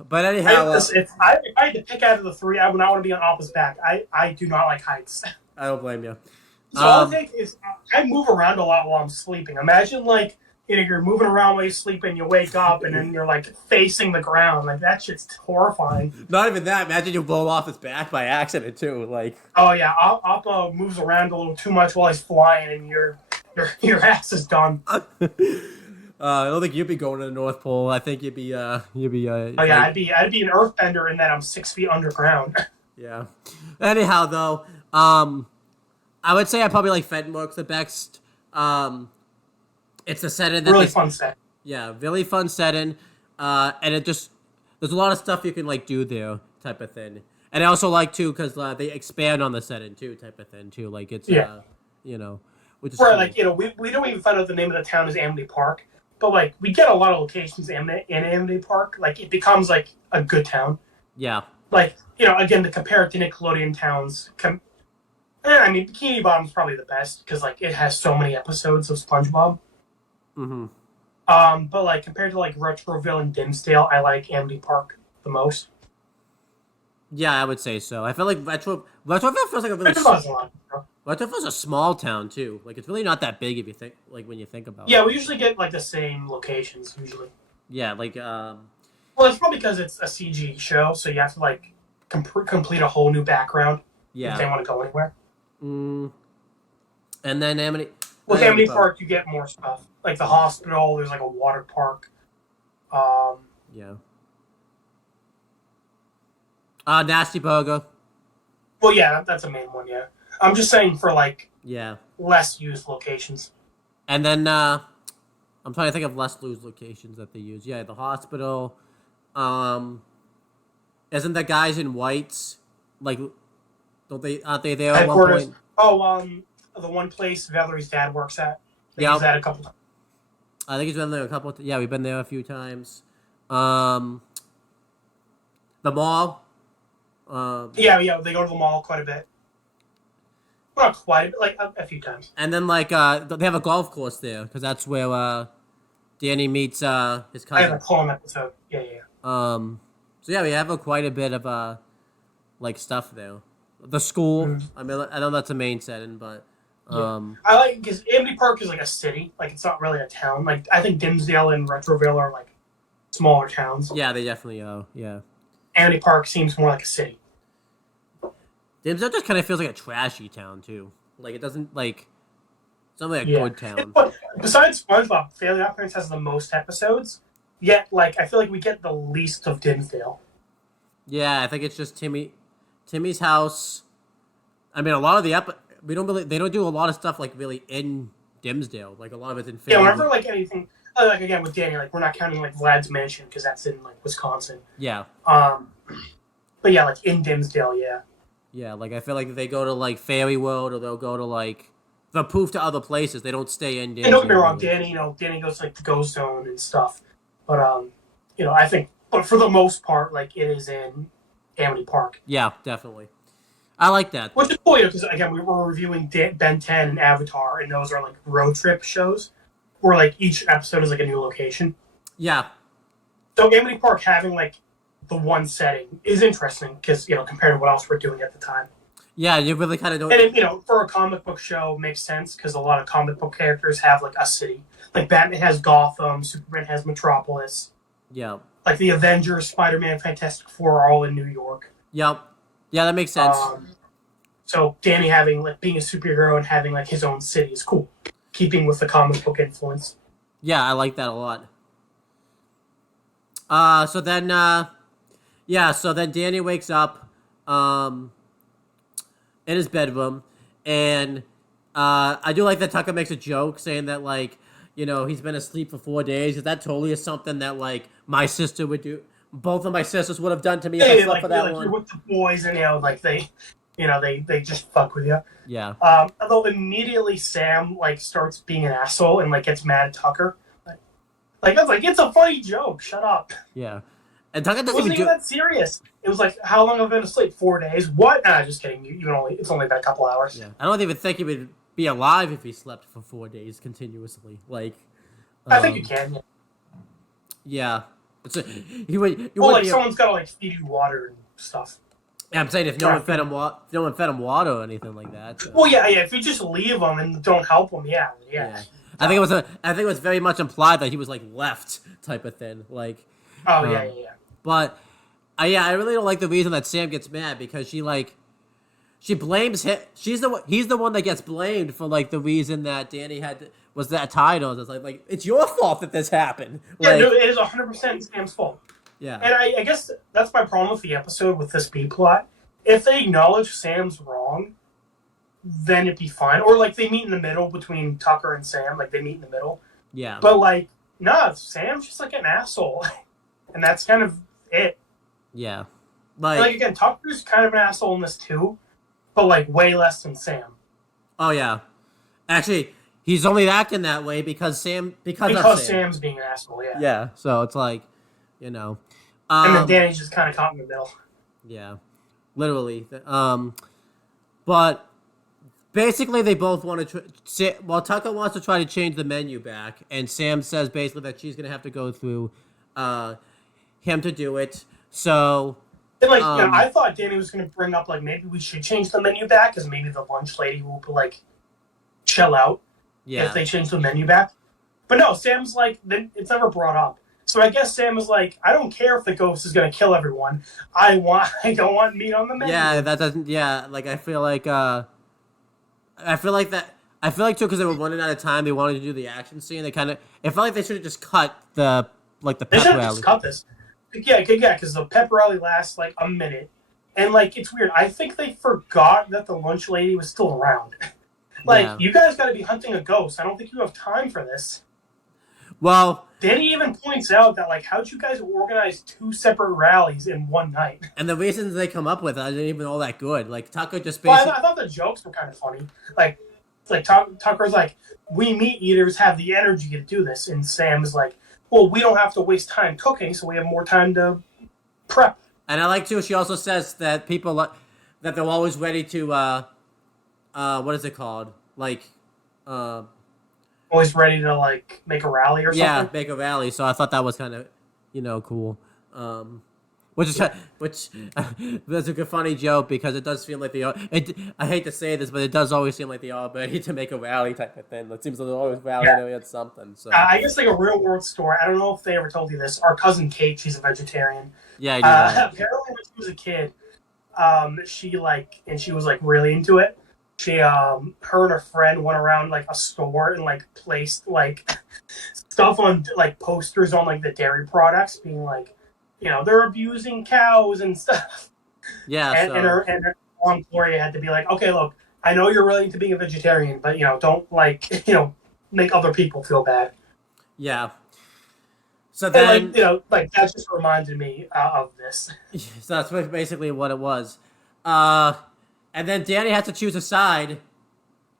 but anyhow, If I had to pick out of the three, I would not want to be on Appa's back. I do not like heights. I don't blame you. So all I think is I move around a lot while I'm sleeping. Imagine like you're moving around while you're sleeping, you wake up, and then you're like facing the ground. Like that shit's horrifying. Not even that. Imagine you blow off his back by accident too. Like, Oh yeah, Appa moves around a little too much while he's flying, and your ass is done. I don't think you'd be going to the North Pole. I think you'd be. Oh yeah, I'd be an earthbender in that I'm 6 feet underground. Yeah. Anyhow, though, I would say I probably like Fenton Works the best. It's a setting that Really fun set. Yeah, really fun setting. And it just there's a lot of stuff you can like do there, type of thing. And I also like too because they expand on the setting too, type of thing too. Like it's which is Where cool. we don't even find out the name of the town is Amity Park, but like we get a lot of locations in Amity Park. Like it becomes like a good town. Yeah. Like again, to compare it to Nickelodeon towns. I mean, Bikini Bottom's probably the best because like it has so many episodes of SpongeBob. Mm-hmm. But like compared to like Retroville and Dimsdale, I like Amity Park the most. Yeah, I would say so. I feel like Retroville feels like a really Retroville's a lot. Retroville's a small town too. Like it's really not that big if you think when you think about it. Yeah, we usually get like the same locations usually. Yeah, like Well, it's probably because it's a CG show, so you have to like complete a whole new background. Yeah. If they want to go anywhere. And then Amity. With Amity Park, you get more stuff. Like the hospital, there's like a water park. Yeah. Nasty Burger. Well, yeah, that's a main one, yeah. I'm just saying for like Yeah. less used locations. And then I'm trying to think of less used locations that they use. Yeah, the hospital. Isn't the guys in whites like? Aren't they there at one Headquarters. point? Oh, the one place Valerie's dad works at. They Yeah. use that a couple times. I think he's been there a couple. Yeah, we've been there a few times. The mall. Yeah, they go to the mall quite a bit. Well, not quite, but like a few times. And then like they have a golf course there because that's where Danny meets his I have cousin. a column episode. Yeah. So yeah, we have quite a bit of like stuff there. The school. Mm-hmm. I mean, I know that's a main setting, but I like because Amity Park is like a city. Like it's not really a town. Like I think Dimsdale and Retroville are like smaller towns. yeah, they definitely are. Yeah, Amity Park seems more like a city. Dimsdale just kind of feels like a trashy town too. Like it doesn't like. It's not like a Yeah. good town. But besides SpongeBob, Fairly Odd Parents has the most episodes. Yet, like I feel like we get the least of Dimsdale. Yeah, I think it's just Timmy's house. I mean, a lot of they don't do a lot of stuff like really in Dimsdale. Like a lot of it's in. Yeah, whenever like anything, like again with Danny, like we're not counting like Vlad's mansion because that's in like Wisconsin. Yeah. But yeah, like in Dimsdale, yeah. Yeah, like I feel like if they go to like Fairy World or they'll go to like they'll poof to other places. They don't stay in. And don't get me wrong, Danny. Danny goes to, like the Ghost Zone and stuff. But I think, but for the most part, like it is in Amity Park. Yeah, definitely. I like that. Which is cool, because again, we were reviewing Ben 10 and Avatar, and those are like road trip shows, where like each episode is like a new location. Yeah. So Amity Park having like the one setting is interesting because compared to what else we're doing at the time. Yeah, you really kind of don't. And for a comic book show, makes sense because a lot of comic book characters have like a city. Like Batman has Gotham, Superman has Metropolis. Yeah. Like the Avengers, Spider-Man, Fantastic Four are all in New York. Yep. Yeah, that makes sense. So Danny having like being a superhero and having like his own city is cool, keeping with the comic book influence. Yeah, I like that a lot. So then Danny wakes up, in his bedroom, and I do like that Tucker makes a joke saying that like, he's been asleep for 4 days. Is that totally is something that like my sister would do? Both of my sisters would have done to me if I slept for that one. You're with the boys, and like they just fuck with you. Yeah. Although immediately Sam like starts being an asshole and like gets mad at Tucker. Like that's like it's a funny joke. Shut up. Yeah. And Tucker doesn't wasn't even that serious. It was like, how long have I been asleep? 4 days. What? Nah, just kidding. It's only been a couple hours. Yeah. I don't even think he would be alive if he slept for 4 days continuously. Like. I think you can. Yeah. Someone's got to like feed you water and stuff. Yeah, I'm saying if no one fed him water or anything like that. So. Well, yeah. If you just leave them and don't help them, yeah. I think it was very much implied that he was like left type of thing, like. Oh yeah. But, I really don't like the reason that Sam gets mad because she blames him. He's the one that gets blamed for like the reason that Danny was that title. It's like it's your fault that this happened. Yeah, no, it is 100% Sam's fault. Yeah, and I guess that's my problem with the episode with this B plot. If they acknowledge Sam's wrong, then it'd be fine. Or like they meet in the middle between Tucker and Sam, like they meet in the middle. Yeah. But like, nah, Sam's just like an asshole, and that's kind of it. Yeah. Like again, Tucker's kind of an asshole in this too, but like way less than Sam. Oh yeah, actually, he's only acting that way because Sam's being an asshole. Yeah. Yeah. So it's like, and then Danny's just kind of caught in the middle. Yeah, literally. But basically, they both want to. Tucker wants to try to change the menu back, and Sam says basically that she's gonna have to go through him to do it. So. And like, I thought Danny was going to bring up like maybe we should change the menu back because maybe the lunch lady will like chill out if they change the menu back. But no, Sam's like it's never brought up. So I guess Sam is like, I don't care if the ghost is going to kill everyone. I don't want meat on the menu. Yeah, that doesn't. Yeah, like I feel like too because they were running out of time. They wanted to do the action scene. It felt like they should have just cut the pep rally. They should have just just cut this. Yeah, because the pep rally lasts like a minute, and like it's weird. I think they forgot that the lunch lady was still around. You guys got to be hunting a ghost. I don't think you have time for this. Well, Danny even points out that like, how'd you guys organize 2 separate rallies in one night? And the reasons they come up with, I didn't even all that good. Like Tucker just basically. Well, I thought the jokes were kind of funny. Like Tucker's like, we meat eaters have the energy to do this, and Sam's like, well, we don't have to waste time cooking, so we have more time to prep. And I like, too, she also says that that they're always ready to, what is it called? Like, always ready to, like, make a rally or something? Yeah, make a rally, so I thought that was kind of, cool. Which that's a good funny joke because it does feel like I hate to say this, but it does always seem like they are ready to make a rally type of thing. It seems like they're always rallying at something. So I guess like a real world story. I don't know if they ever told you this. Our cousin Kate, she's a vegetarian. Yeah, I do. Apparently, when she was a kid, she was like really into it. She her and her friend went around like a store and like placed like stuff on like posters on like the dairy products, being like, they're abusing cows and stuff. Yeah. And her mom, Gloria, had to be like, okay, look, I know you're really into being a vegetarian, but, don't, like, make other people feel bad. Yeah. So then, like, you know, like that just reminded me of this. so that's basically what it was. Uh, and then Danny has to choose a side.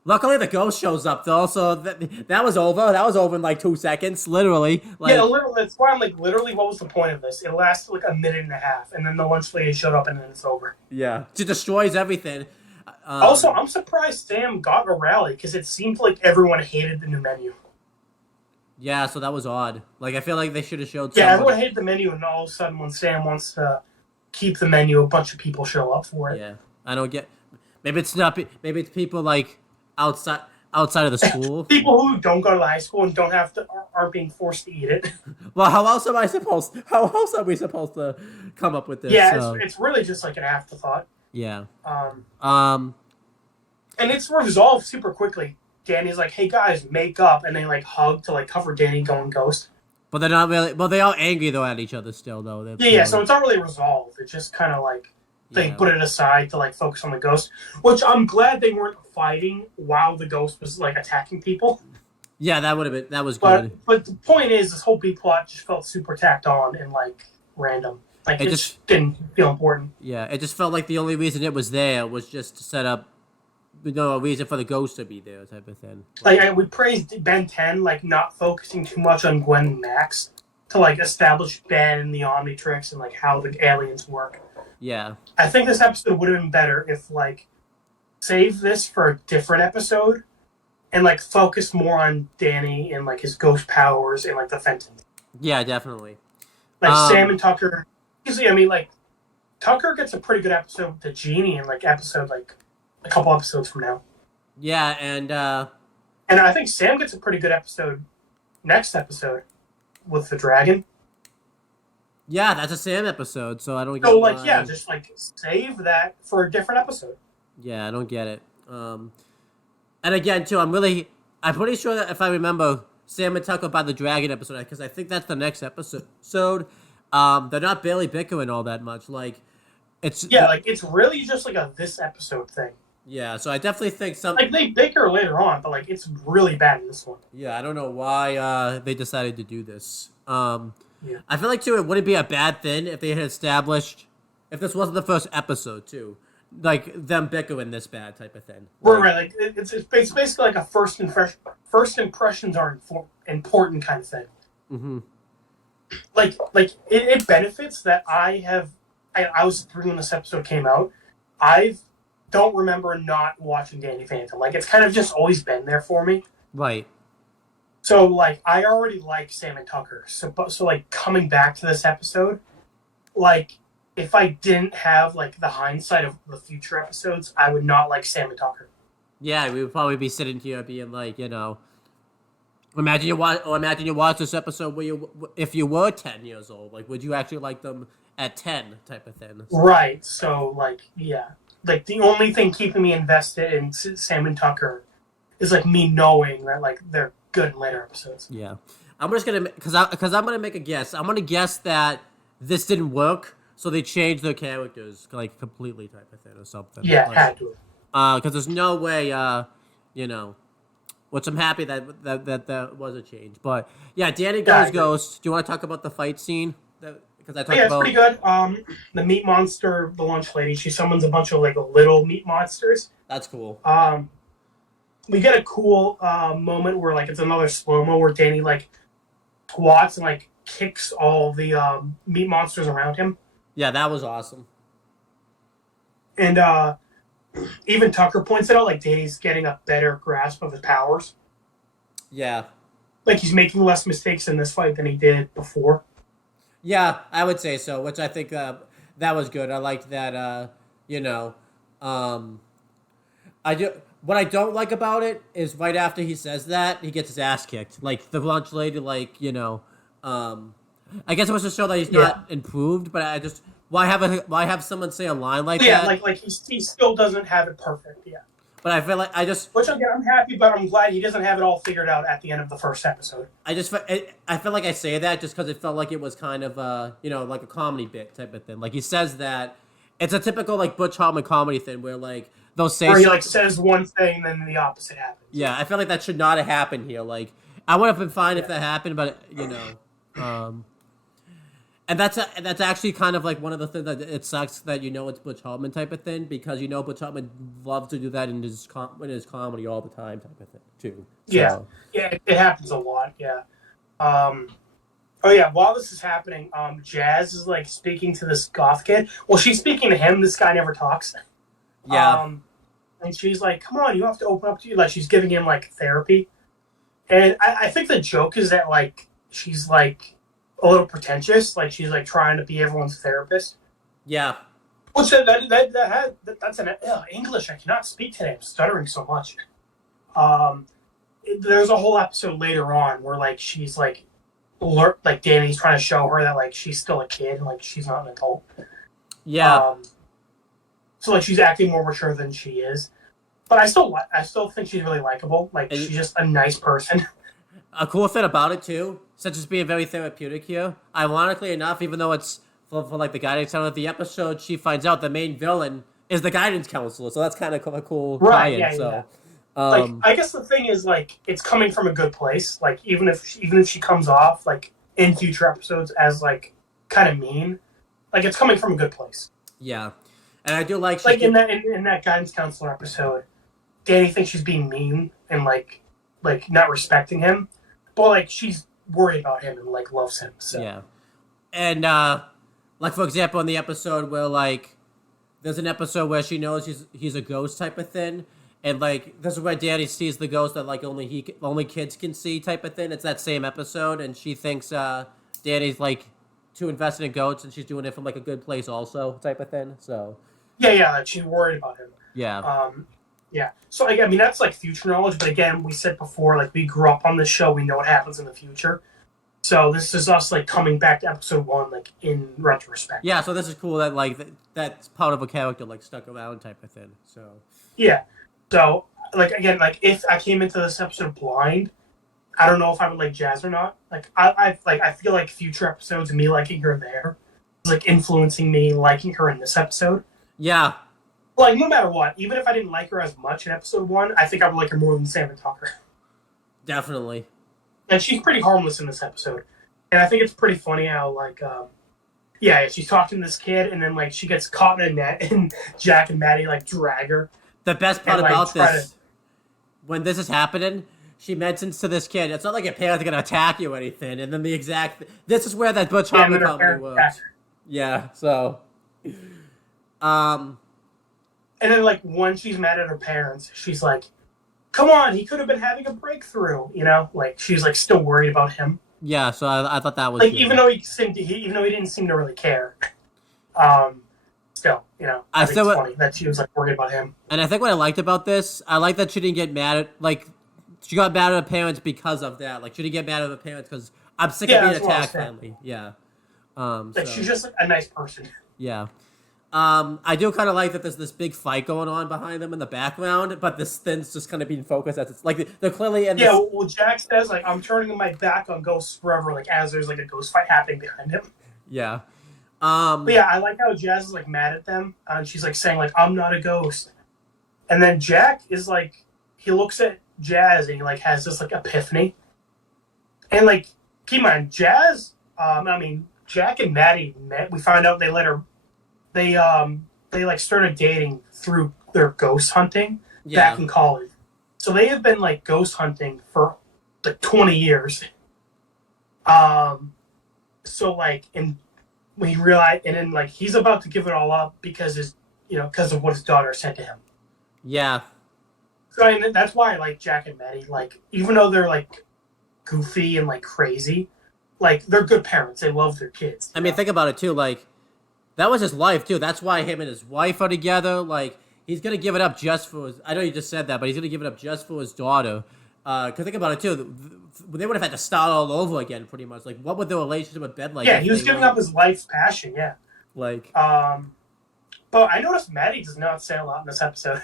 Luckily, the ghost shows up though, so that was over. That was over in like 2 seconds, literally. Like, Yeah, literally. That's why I'm like, literally, what was the point of this? It lasted like a minute and a half, and then the lunch lady showed up, and then it's over. yeah, she destroys everything. Also, I'm surprised Sam got a rally because it seemed like everyone hated the new menu. Yeah, so that was odd. Like, I feel like they should have showed. Yeah, somebody. everyone hated the menu, and all of a sudden, when Sam wants to keep the menu, a bunch of people show up for it. Yeah, I don't get. Maybe it's not. Maybe it's people like outside of the school. People who don't go to high school and don't have to aren't being forced to eat it. Well, how else am I supposed? How else are we supposed to come up with this? Yeah, so, it's really just like an afterthought. yeah. And it's resolved super quickly. Danny's like, "Hey guys, make up," and they like hug to like cover Danny going ghost. But they're not really. Well, they are angry though at each other still though. Yeah. So it's not really resolved. It's just kind of like they put it aside to like focus on the ghost. Which I'm glad they weren't fighting while the ghost was like attacking people. Yeah, that would have been. That was good. But the point is, this whole B plot just felt super tacked on and like random. Like it just didn't feel important. Yeah, it just felt like the only reason it was there was just to set up, a reason for the ghost to be there, type of thing. Like we praised Ben 10, like not focusing too much on Gwen and Max to like establish Ben and the Omnitrix and like how the aliens work. Yeah. I think this episode would have been better if like save this for a different episode and like focus more on Danny and like his ghost powers and like the Fenton. Yeah, definitely. Like Sam and Tucker. Usually, I mean, like Tucker gets a pretty good episode with the genie in like episode like a couple episodes from now. Yeah, and I think Sam gets a pretty good episode next episode with the dragon. Yeah, that's a Sam episode, so I don't get So like why. yeah, just like save that for a different episode. Yeah, I don't get it. And again, too, I'm pretty sure that if I remember, Sam and Tucker by the dragon episode, because I think that's the next episode. They're not barely bickering all that much. Like, it's like it's really just like a this episode thing. Yeah, so I definitely think Like they bicker later on, but like it's really bad in this one. Yeah, I don't know why they decided to do this. Yeah. I feel like too it wouldn't be a bad thing if they had established if this wasn't the first episode too, like them bickering this bad type of thing. Right. Like it's basically like a first impressions are important kind of thing. Mm-hmm. Like it benefits that I was 3 when this episode came out. I don't remember not watching Danny Phantom. Like it's kind of just always been there for me. Right. So like I already like Sam and Tucker. So like coming back to this episode, like if I didn't have like the hindsight of the future episodes, I would not like Sam and Tucker. Yeah, we would probably be sitting here being like, imagine you watch this episode if you were 10 years old, like would you actually like them at 10 type of thing? Right. So like yeah, like the only thing keeping me invested in Sam and Tucker is like me knowing that like they're good in later episodes. Yeah, I'm just gonna because I'm gonna make a guess. I'm gonna guess that this didn't work, so they changed their characters like completely type of thing or something. Yeah, like, had to. Because there's no way, which I'm happy that was a change. But yeah, Danny goes ghost. Do you want to talk about the fight scene? Because I talked about. It's pretty good. The meat monster, the lunch lady, she summons a bunch of like little meat monsters. That's cool. We get a cool moment where like it's another slow-mo where Danny like squats and like kicks all the meat monsters around him. Yeah, that was awesome. And even Tucker points it out, like Danny's getting a better grasp of his powers. Yeah. Like he's making less mistakes in this fight than he did before. Yeah, I would say so, which I think that was good. I liked that, What I don't like about it is right after he says that, he gets his ass kicked. Like, the lunch lady, I guess it was to show that he's not improved, but I just... Why have someone say a line like that? Yeah, like he still doesn't have it perfect, yeah. But I feel like Which, again, I'm happy, but I'm glad he doesn't have it all figured out at the end of the first episode. I feel like I say that just because it felt like it was kind of, like a comedy bit type of thing. Like, he says that... It's a typical, like, Butch Hartman comedy thing where, like, they'll say... Where he, like, says one thing, then the opposite happens. Yeah, I feel like that should not have happened here. Like, I would have been fine if that happened, but, And that's actually kind of like one of the things that it sucks that it's Butch Hartman type of thing, because Butch Hartman loves to do that in his comedy all the time type of thing too. So. Yeah, it happens a lot. Yeah. Oh yeah, while this is happening, Jazz is like speaking to this goth kid. Well, she's speaking to him. This guy never talks. Yeah. And she's like, "Come on, you have to open up to you." Like she's giving him like therapy, and I think the joke is that like she's like a little pretentious, like she's like trying to be everyone's therapist. Yeah. Which that's an English. I cannot speak today. I'm stuttering so much. There's a whole episode later on where like she's like Danny's trying to show her that like she's still a kid and like she's not an adult. Yeah. So like she's acting more mature than she is, but I still think she's really likable. Like she's just a nice person. A cool thing about it too, such as being very therapeutic here. Ironically enough, even though it's for like the guidance counselor of the episode, she finds out the main villain is the guidance counselor. So that's kind of a cool tie-in. Yeah, so, like I guess the thing is like it's coming from a good place. Like even if she comes off like in future episodes as like kind of mean, like it's coming from a good place. Yeah, and I do like in that guidance counselor episode, Danny thinks she's being mean and like not respecting him. But, like, she's worried about him and, like, loves him. So. Yeah. And, like, for example, in the episode where, like, there's an episode where she knows he's a ghost type of thing. And, like, this is where Danny sees the ghost that, like, only kids can see type of thing. It's that same episode. And she thinks Danny's, like, too invested in ghosts and she's doing it from, like, a good place also type of thing. So. Yeah, like, she's worried about him. Yeah. Yeah. So, I mean, that's, like, future knowledge. But, again, we said before, like, we grew up on this show. We know what happens in the future. So, this is us, like, coming back to episode 1, like, in retrospect. Yeah, so this is cool that, like, that's part of a character, like, stuck around type of thing. So. Yeah. So, like, again, like, if I came into this episode blind, I don't know if I would like Jazz or not. Like, I feel like future episodes of me liking her there is, like, influencing me liking her in this episode. Yeah. Like, no matter what, even if I didn't like her as much in episode 1, I think I would like her more than Sam and Tucker. Definitely. And she's pretty harmless in this episode. And I think it's pretty funny how, like, she's talking to this kid, and then, like, she gets caught in a net, and Jack and Maddie, like, drag her. The best part about this, when this is happening, she mentions to this kid, it's not like your parents are going to attack you or anything, and then this is where that Butch Hartman comedy works. Yeah, so... And then, like, when she's mad at her parents, she's like, come on, he could have been having a breakthrough, you know? Like, she's, like, still worried about him. Yeah, so I thought that was like, good. even though he didn't seem to really care. Still, you know, I think it's funny that she was, like, worried about him. And I think what I liked about this, I like that she didn't get mad at, like, she got mad at her parents because of that. Like, she didn't get mad at her parents because I'm sick of being attacked family. Yeah. Like, she's just, like, a nice person. Yeah. I do kind of like that there's this big fight going on behind them in the background, but this thing's just kind of being focused as it's like they're clearly in this... Yeah, well, Jack says, like, I'm turning my back on ghosts forever, like, as there's, like, a ghost fight happening behind him. Yeah. But yeah, I like how Jazz is, like, mad at them, and she's, like, saying, like, I'm not a ghost. And then Jack is, like, he looks at Jazz and he, like, has this, like, epiphany. And, like, keep in mind, Jack and Maddie met. We found out they like started dating through their ghost hunting back in college. So they have been like ghost hunting for like 20 years. So like, and when he realized, and then like he's about to give it all up because because of what his daughter said to him. Yeah. So I mean, that's why I like Jack and Maddie. Like, even though they're like goofy and like crazy, like they're good parents. They love their kids. I mean, think about it too. Like, that was his life, too. That's why him and his wife are together. Like, he's going to give it up just for his... I know you just said that, but he's going to give it up just for his daughter. Because think about it, too. They would have had to start all over again, pretty much. Like, what would their relationship have been like? Yeah, he was giving up his life's passion, yeah. Like... But I noticed Maddie does not say a lot in this episode.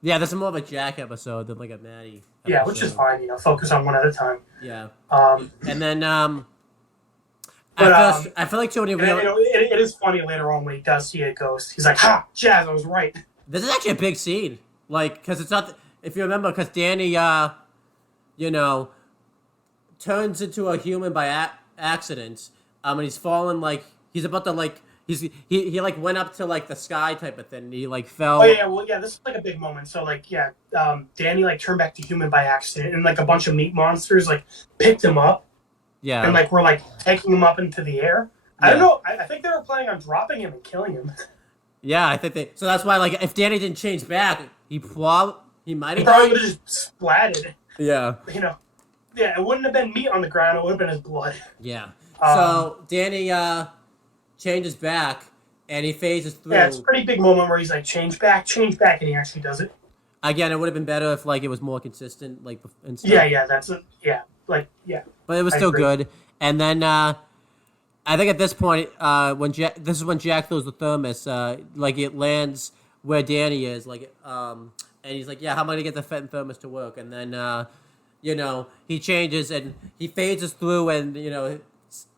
Yeah, this is more of a Jack episode than, like, a Maddie episode. Yeah, which is fine, focus on one at a time. Yeah. And then, But, I feel like too many... It is funny later on when he does see a ghost. He's like, ha! Jazz, I was right. This is actually a big scene. Like, because it's not... If you remember, because Danny, turns into a human by accident. And he's fallen like he's about to like he like went up to like the sky type of thing. And he like fell. Oh yeah, well yeah, this is like a big moment. So like yeah, Danny like turned back to human by accident, and like a bunch of meat monsters like picked him up. Yeah. And like we're like taking him up into the air. I don't know. I think they were planning on dropping him and killing him. Yeah, I think they. So that's why like if Danny didn't change back, he might have probably would have just splatted. Yeah. You know. Yeah, it wouldn't have been meat on the ground. It would have been his blood. Yeah. So Danny changes back, and he phases through. Yeah, it's a pretty big moment where he's like, change back, and he actually does it. Again, it would have been better if like it was more consistent, like and stuff. Yeah, that's it. Yeah, like yeah. But it was still good. And then I think at this point, this is when Jack throws the thermos, like it lands where Danny is, like and he's like, yeah, how am I gonna get the thermos to work? And then he changes and he phases through and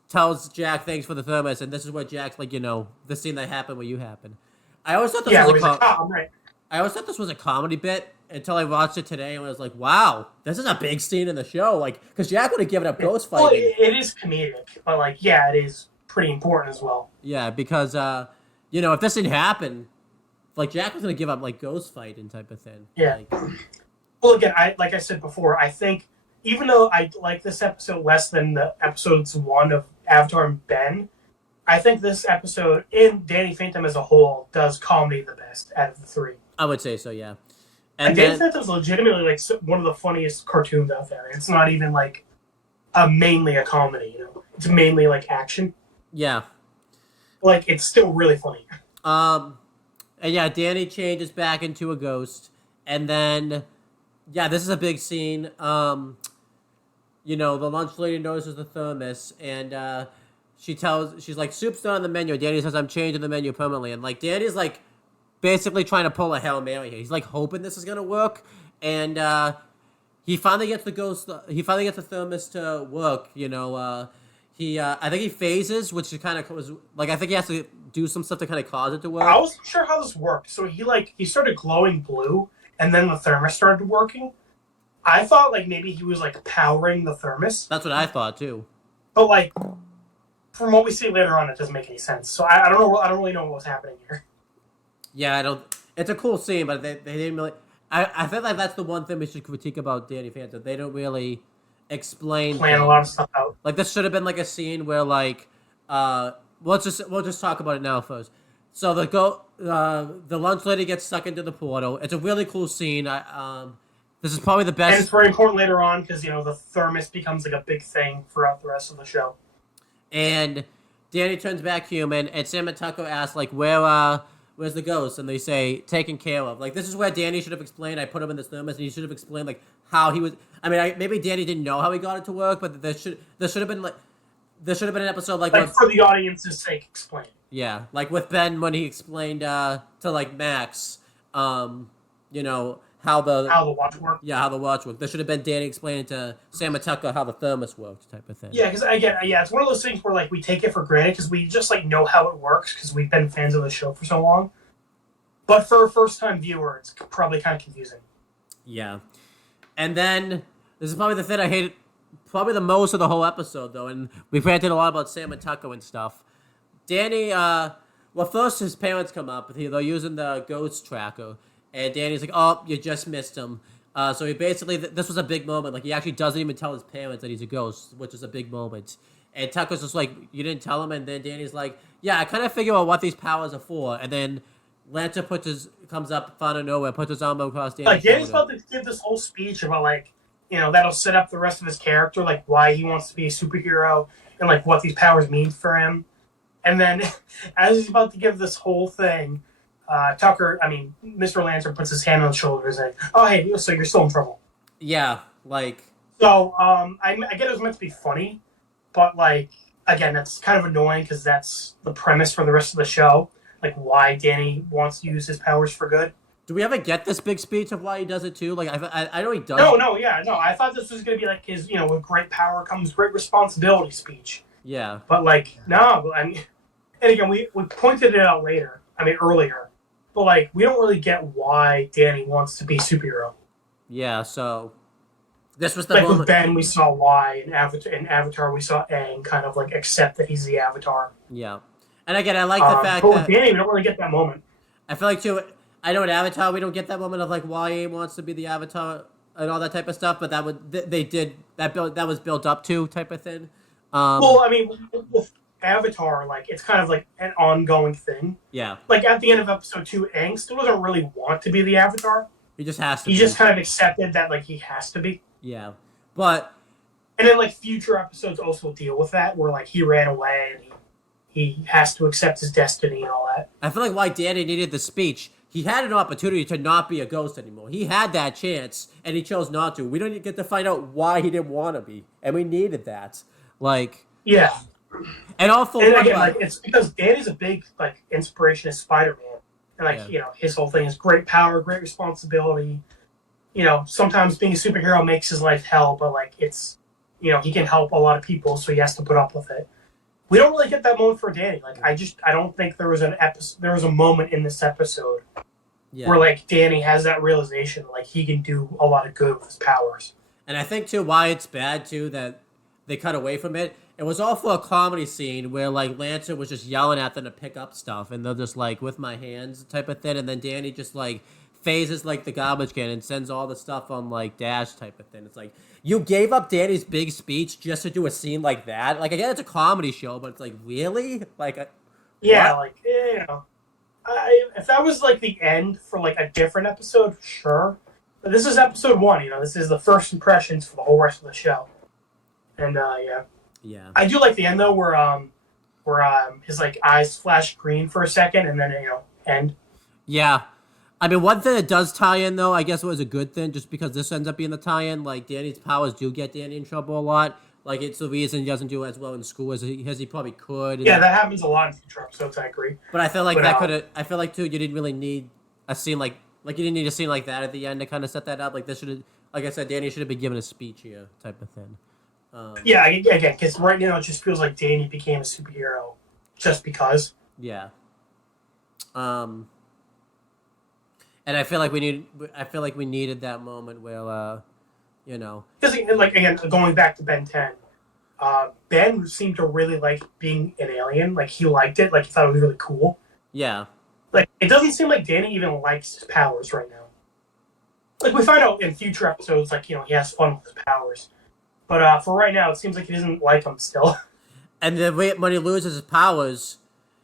tells Jack thanks for the thermos, and this is where Jack's like, the scene that happened where you happened. I always thought this was right. I always thought this was a comedy bit until I watched it today and was like, wow, this is a big scene in the show. Like, because Jack would have given up ghost fighting. Well, it is comedic, but like, yeah, it is pretty important as well. Yeah, because if this didn't happen, like Jack was gonna give up like ghost fighting type of thing. Yeah. Well, again, like I said before, I think even though I like this episode less than the episodes 1 of Avatar and Ben, I think this episode in Danny Phantom as a whole does comedy the best out of the 3. I would say so, yeah. And Danny Phantom is legitimately like one of the funniest cartoons out there. It's not even like mainly a comedy, It's mainly like action. Yeah. Like it's still really funny. And yeah, Danny changes back into a ghost, and then this is a big scene. The lunch lady notices the thermos, and she's like, soup's not on the menu. Danny says, I'm changing the menu permanently, and like Danny's like basically trying to pull a Hail Mary here. He's like hoping this is gonna work, and he finally gets the thermos to work. I think he phases, which kind of was like, I think he has to do some stuff to kind of cause it to work. I wasn't sure how this worked. So he started glowing blue, and then the thermos started working. I thought like maybe he was like powering the thermos. That's what I thought too. But like, from what we see later on, it doesn't make any sense. So I don't know. I don't really know what was happening here. Yeah, I don't. It's a cool scene, but they didn't really. I feel like that's the one thing we should critique about Danny Phantom. They don't really explain. Plan a lot of stuff out. Like this should have been like a scene where like we'll just talk about it now first. So the lunch lady gets stuck into the portal. It's a really cool scene. This is probably the best. And it's very important later on because the thermos becomes like a big thing throughout the rest of the show. And Danny turns back human, and Sam and Tucker ask like, where's the ghost? And they say, taken care of. Like, this is where Danny should have explained, I put him in this thermos, and he should have explained, like, how he was... I mean, maybe Danny didn't know how he got it to work, but there should have been, like... There should have been an episode, like for the audience's sake, explain. Yeah, like with Ben when he explained to, like, Max, how the watch worked. Yeah, how the watch worked. There should have been Danny explaining to Sam and Tucker how the thermos worked, type of thing. Yeah, because again, it's one of those things where like we take it for granted because we just like know how it works because we've been fans of the show for so long. But for a first-time viewer, it's probably kind of confusing. Yeah, and then this is probably the thing I hated, probably the most of the whole episode, though. And we've ranted a lot about Sam and Tucker and stuff. Danny, first his parents come up. They're using the ghost tracker. And Danny's like, oh, you just missed him. So he basically, this was a big moment. Like, he actually doesn't even tell his parents that he's a ghost, which is a big moment. And Tucker's just like, you didn't tell him? And then Danny's like, yeah, I kind of figure out what these powers are for. And then Lancer comes up out of nowhere, puts his arm across Danny's shoulder. Danny's about to give this whole speech about, like, that'll set up the rest of his character, like, why he wants to be a superhero and, like, what these powers mean for him. And then, as he's about to give this whole thing... Mr. Lancer puts his hand on his shoulder and says, oh, hey, so you're still in trouble. Yeah, like... So, I get it was meant to be funny, but, like, again, that's kind of annoying because that's the premise for the rest of the show, like, why Danny wants to use his powers for good. Do we ever get this big speech of why he does it, too? Like, I know he does. No, I thought this was going to be, like, his, with great power comes great responsibility speech. Yeah. But, like, no, I mean... And again, we pointed it out earlier. But, like, we don't really get why Danny wants to be a superhero. Yeah, so This was the like moment. with Ben, we saw Y, and Avatar, we saw Aang kind of like accept that he's the Avatar. Yeah, and again, I like the fact but that with Danny, we don't really get that moment. I feel like too. I know in Avatar we don't get that moment of like why Aang wants to be the Avatar and all that type of stuff, but that would they did that that was built up to type of thing. Well, I mean, with Avatar, like it's kind of like an ongoing thing. Yeah. Like at the end of episode 2, Aang still doesn't really want to be the Avatar. He just has to. He just kind of accepted that like he has to be. Yeah, but and then like future episodes also deal with that, where like he ran away and he has to accept his destiny and all that. I feel like why Danny needed the speech. He had an opportunity to not be a ghost anymore. He had that chance, and he chose not to. We don't get to find out why he didn't want to be, and we needed that. Like, yeah, and all for and one, again, like it's because Danny's a big like inspiration as Spider-Man, and like you know his whole thing is great power, great responsibility. You know, sometimes being a superhero makes his life hell, but like it's, you know, he can help a lot of people, so he has to put up with it. We don't really get that moment for Danny. Like I don't think there was a moment in this episode where like Danny has that realization like he can do a lot of good with his powers. And I think too why it's bad too that they cut away from it. It was all for a comedy scene where like Lancer was just yelling at them to pick up stuff, and they're just like with my hands type of thing, and then Danny just like phases like the garbage can and sends all the stuff on like Dash type of thing. It's like you gave up Danny's big speech just to do a scene like that. Like again, it's a comedy show, but it's like really like yeah, like you know, if that was like the end for like a different episode, sure. But this is episode 1. You know, this is the first impressions for the whole rest of the show. And yeah, I do like the end though, where his like eyes flash green for a second and then end. Yeah. I mean, one thing that does tie in, though, I guess it was a good thing, just because this ends up being the tie-in. Like, Danny's powers do get Danny in trouble a lot. Like, it's the reason he doesn't do as well in school as he probably could. Yeah, that happens a lot in future episodes, I agree. But I feel like that could have... I feel like, too, you didn't really need a scene like... Like, you didn't need a scene like that at the end to kind of set that up. Like, this should have... Like I said, Danny should have been given a speech here, type of thing. Yeah, again, because right now it just feels like Danny became a superhero just because. Yeah. And I feel like we needed that moment where, you know, because like again, going back to Ben 10, Ben seemed to really like being an alien. Like he liked it. Like he thought it was really cool. Yeah. Like it doesn't seem like Danny even likes his powers right now. Like we find out in future episodes, like he has fun with his powers, but for right now, it seems like he doesn't like them still. And the way when he loses his powers,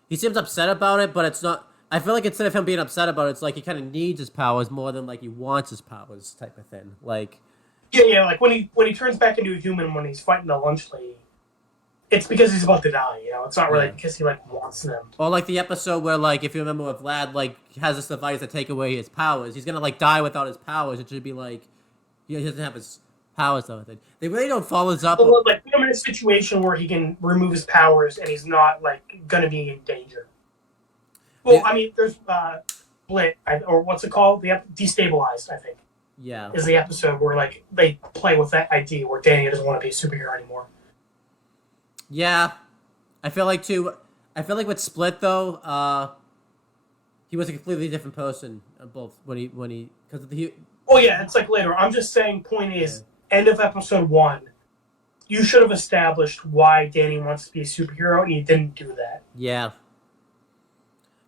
he seems upset about it, but it's not. I feel like instead of him being upset about it, it's like he kind of needs his powers more than like he wants his powers type of thing. Like, yeah, like when he turns back into a human when he's fighting the lunch lady, it's because he's about to die. It's not really because he like wants them. Or like the episode where like if you remember where Vlad like has this device to take away his powers, he's gonna like die without his powers. It should be like he doesn't have his powers though. They really don't follow this up. Well, like put him in a situation where he can remove his powers and he's not like gonna be in danger. Well, I mean, there's Split, or what's it called? The Destabilized, I think. Yeah. Is the episode where like they play with that idea where Danny doesn't want to be a superhero anymore. Yeah, I feel like with Split though, he was a completely different person. Both when he because he. Oh yeah, it's like later. I'm just saying. Point is, end of episode 1. You should have established why Danny wants to be a superhero, and you didn't do that. Yeah.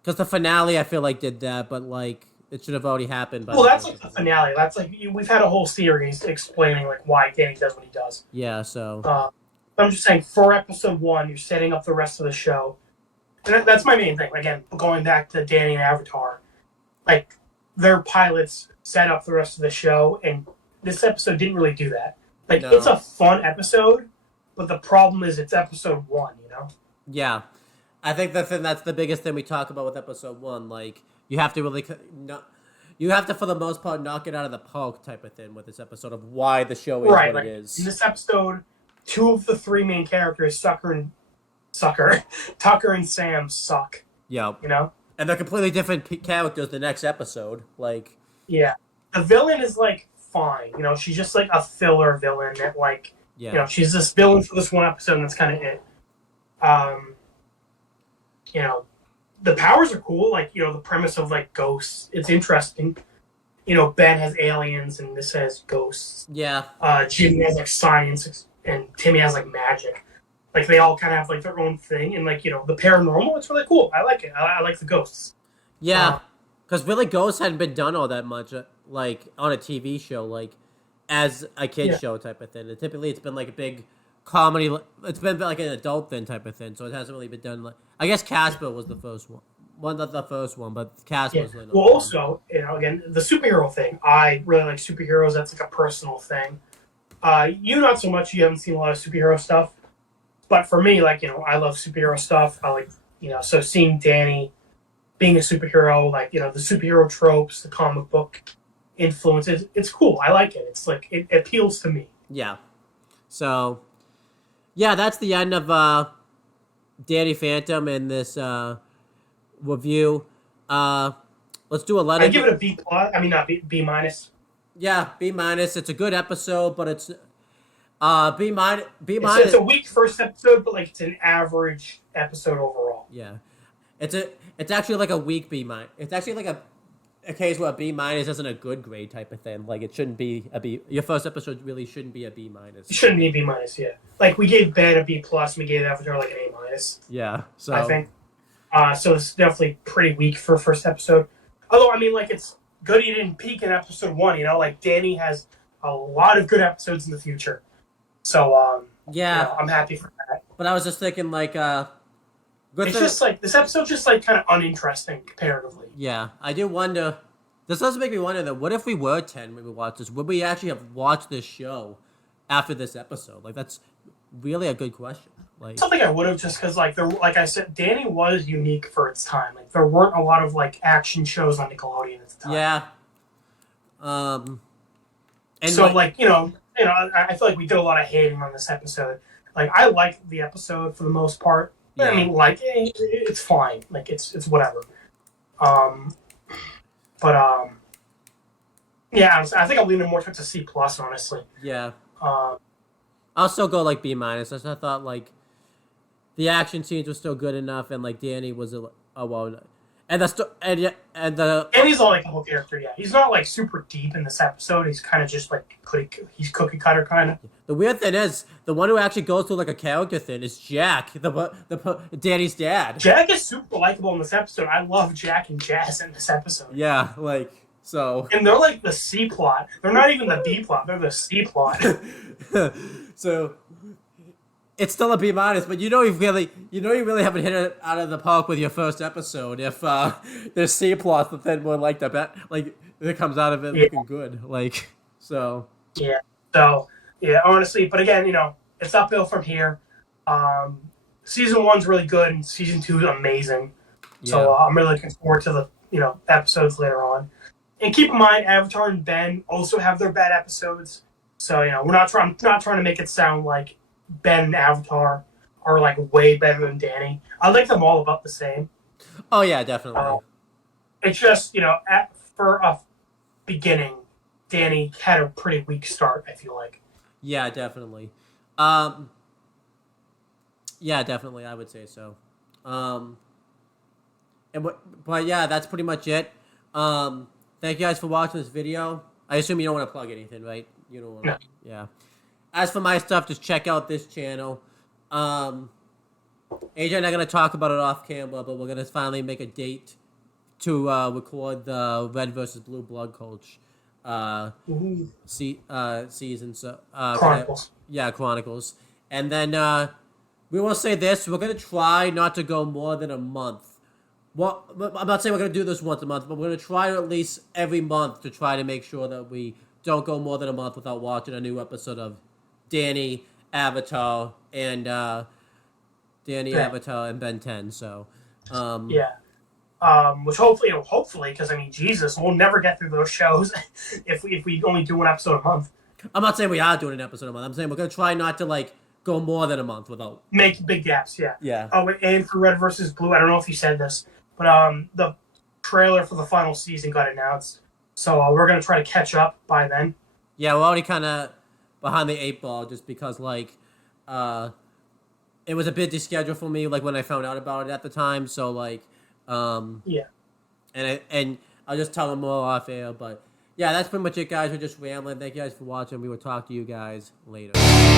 Because the finale, I feel like, did that, but like it should have already happened. Well, that's like the finale. That's like we've had a whole series explaining like why Danny does what he does. Yeah. So. I'm just saying, for episode 1, you're setting up the rest of the show, and that's my main thing. Again, going back to Danny and Avatar, like their pilots set up the rest of the show, and this episode didn't really do that. Like It's a fun episode, but the problem is it's episode 1. Yeah. I think that's the biggest thing we talk about with episode 1. Like, you have to really you have to, for the most part, knock it out of the park type of thing with this episode of why the show is what it is. In this episode, 2 of the 3 main characters, Tucker and Sam, suck. Yeah. And they're completely different characters the next episode. Like. Yeah. The villain is like fine. She's just like a filler villain that like. Yeah. She's this villain for this one episode, and that's kind of it. The powers are cool, like, the premise of, like, ghosts, it's interesting. Ben has aliens and this has ghosts. Yeah. Jimmy has like science and Timmy has like magic. Like they all kind of have like their own thing, and like the paranormal, it's really cool. I like it. I like the ghosts. Yeah, because really ghosts hadn't been done all that much, like on a TV show, like as a kid show type of thing. And typically, it's been like a big comedy. It's been like an adult thing type of thing, so it hasn't really been done. Like I guess Casper was the first one. Well, not the first one, but Casper was like. Well, also, again, the superhero thing. I really like superheroes. That's like a personal thing. You not so much. You haven't seen a lot of superhero stuff, but for me, like I love superhero stuff. I like so seeing Danny being a superhero, like the superhero tropes, the comic book influences. It's cool. I like it. It's like it appeals to me. Yeah. So, yeah, that's the end of Danny Phantom in this review. Let's do a letter. I give it a B plus. I mean, not B minus. Yeah, B minus. It's a good episode, but it's B minus. It's a weak first episode, but like it's an average episode overall. Yeah, it's actually like a weak B minus. It's actually like a case where a B minus isn't a good grade type of thing. Like it shouldn't be a B. Your first episode really shouldn't be a B minus. It shouldn't be a B minus. Yeah, like we gave Ben a B plus, and we gave Avatar like an A minus. Yeah, so I think. So it's definitely pretty weak for a first episode. Although, I mean, like, it's good he didn't peak in episode 1, like, Danny has a lot of good episodes in the future. So, yeah. I'm happy for that. But I was just thinking, like, just, like, this episode's just, like, kind of uninteresting comparatively. Yeah, I do wonder, this does make me wonder that what if we were 10 when we watched this? Would we actually have watched this show after this episode? Like, that's really a good question. Like, Something I would have just because, like I said, Danny was unique for its time. Like, there weren't a lot of, like, action shows on Nickelodeon at the time. Yeah. And so, I feel like we did a lot of hating on this episode. Like, I like the episode for the most part. Yeah. I mean, like, it's fine. Like, it's whatever. Yeah, I think I'm leaning more towards a C plus, honestly. Yeah. I'll still go like B minus. I thought like the action scenes were still good enough, and like Danny was and Danny's all like a whole character. Yeah, he's not like super deep in this episode. He's kind of just like he's cookie cutter kind of. The weird thing is the one who actually goes through like a character thing is Jack, the Danny's dad. Jack is super likable in this episode. I love Jack and Jazz in this episode. Yeah, like so. And they're like the C plot. They're not even the B plot. They're the C plot. So it's still a B minus, but you really haven't hit it out of the park with your first episode if there's C plots that then more like the bet like it comes out of it looking good. Like so. Yeah. So yeah, honestly, but again, it's uphill from here. Season 1's really good and season 2 is amazing. Yeah. So I'm really looking forward to the episodes later on. And keep in mind, Avatar and Ben also have their bad episodes. So we're not trying to make it sound like Ben and Avatar are like way better than Danny. I like them all about the same. Oh yeah, definitely. It's just for a beginning, Danny had a pretty weak start. I feel like. Yeah, definitely. Yeah, definitely. I would say so. But yeah, that's pretty much it. Thank you guys for watching this video. I assume you don't want to plug anything, right? You don't want to. No. Yeah. As for my stuff, just check out this channel. AJ and I are going to talk about it off camera, but we're going to finally make a date to record the Red versus Blue Blood Coach season. So, Chronicles. Chronicles. And then we will say this. We're going to try not to go more than a month. Well, I'm not saying we're going to do this once a month, but we're going to try at least every month to try to make sure that we don't go more than a month without watching a new episode of Danny, Avatar, and Avatar, and Ben 10. So, which hopefully, because I mean, Jesus, we'll never get through those shows if we only do one episode a month. I'm not saying we are doing an episode a month. I'm saying we're going to try not to like go more than a month without make big gaps. Yeah. Yeah. Oh, and for Red versus Blue, I don't know if you said this, but the trailer for the final season got announced, so we're gonna try to catch up by then. Yeah, we're already kind of behind the 8 ball just because like it was a busy schedule for me like when I found out about it at the time. So like yeah, and I'll just tell them more off air, but yeah, that's pretty much it, guys. We're just rambling. Thank you guys for watching. We will talk to you guys later.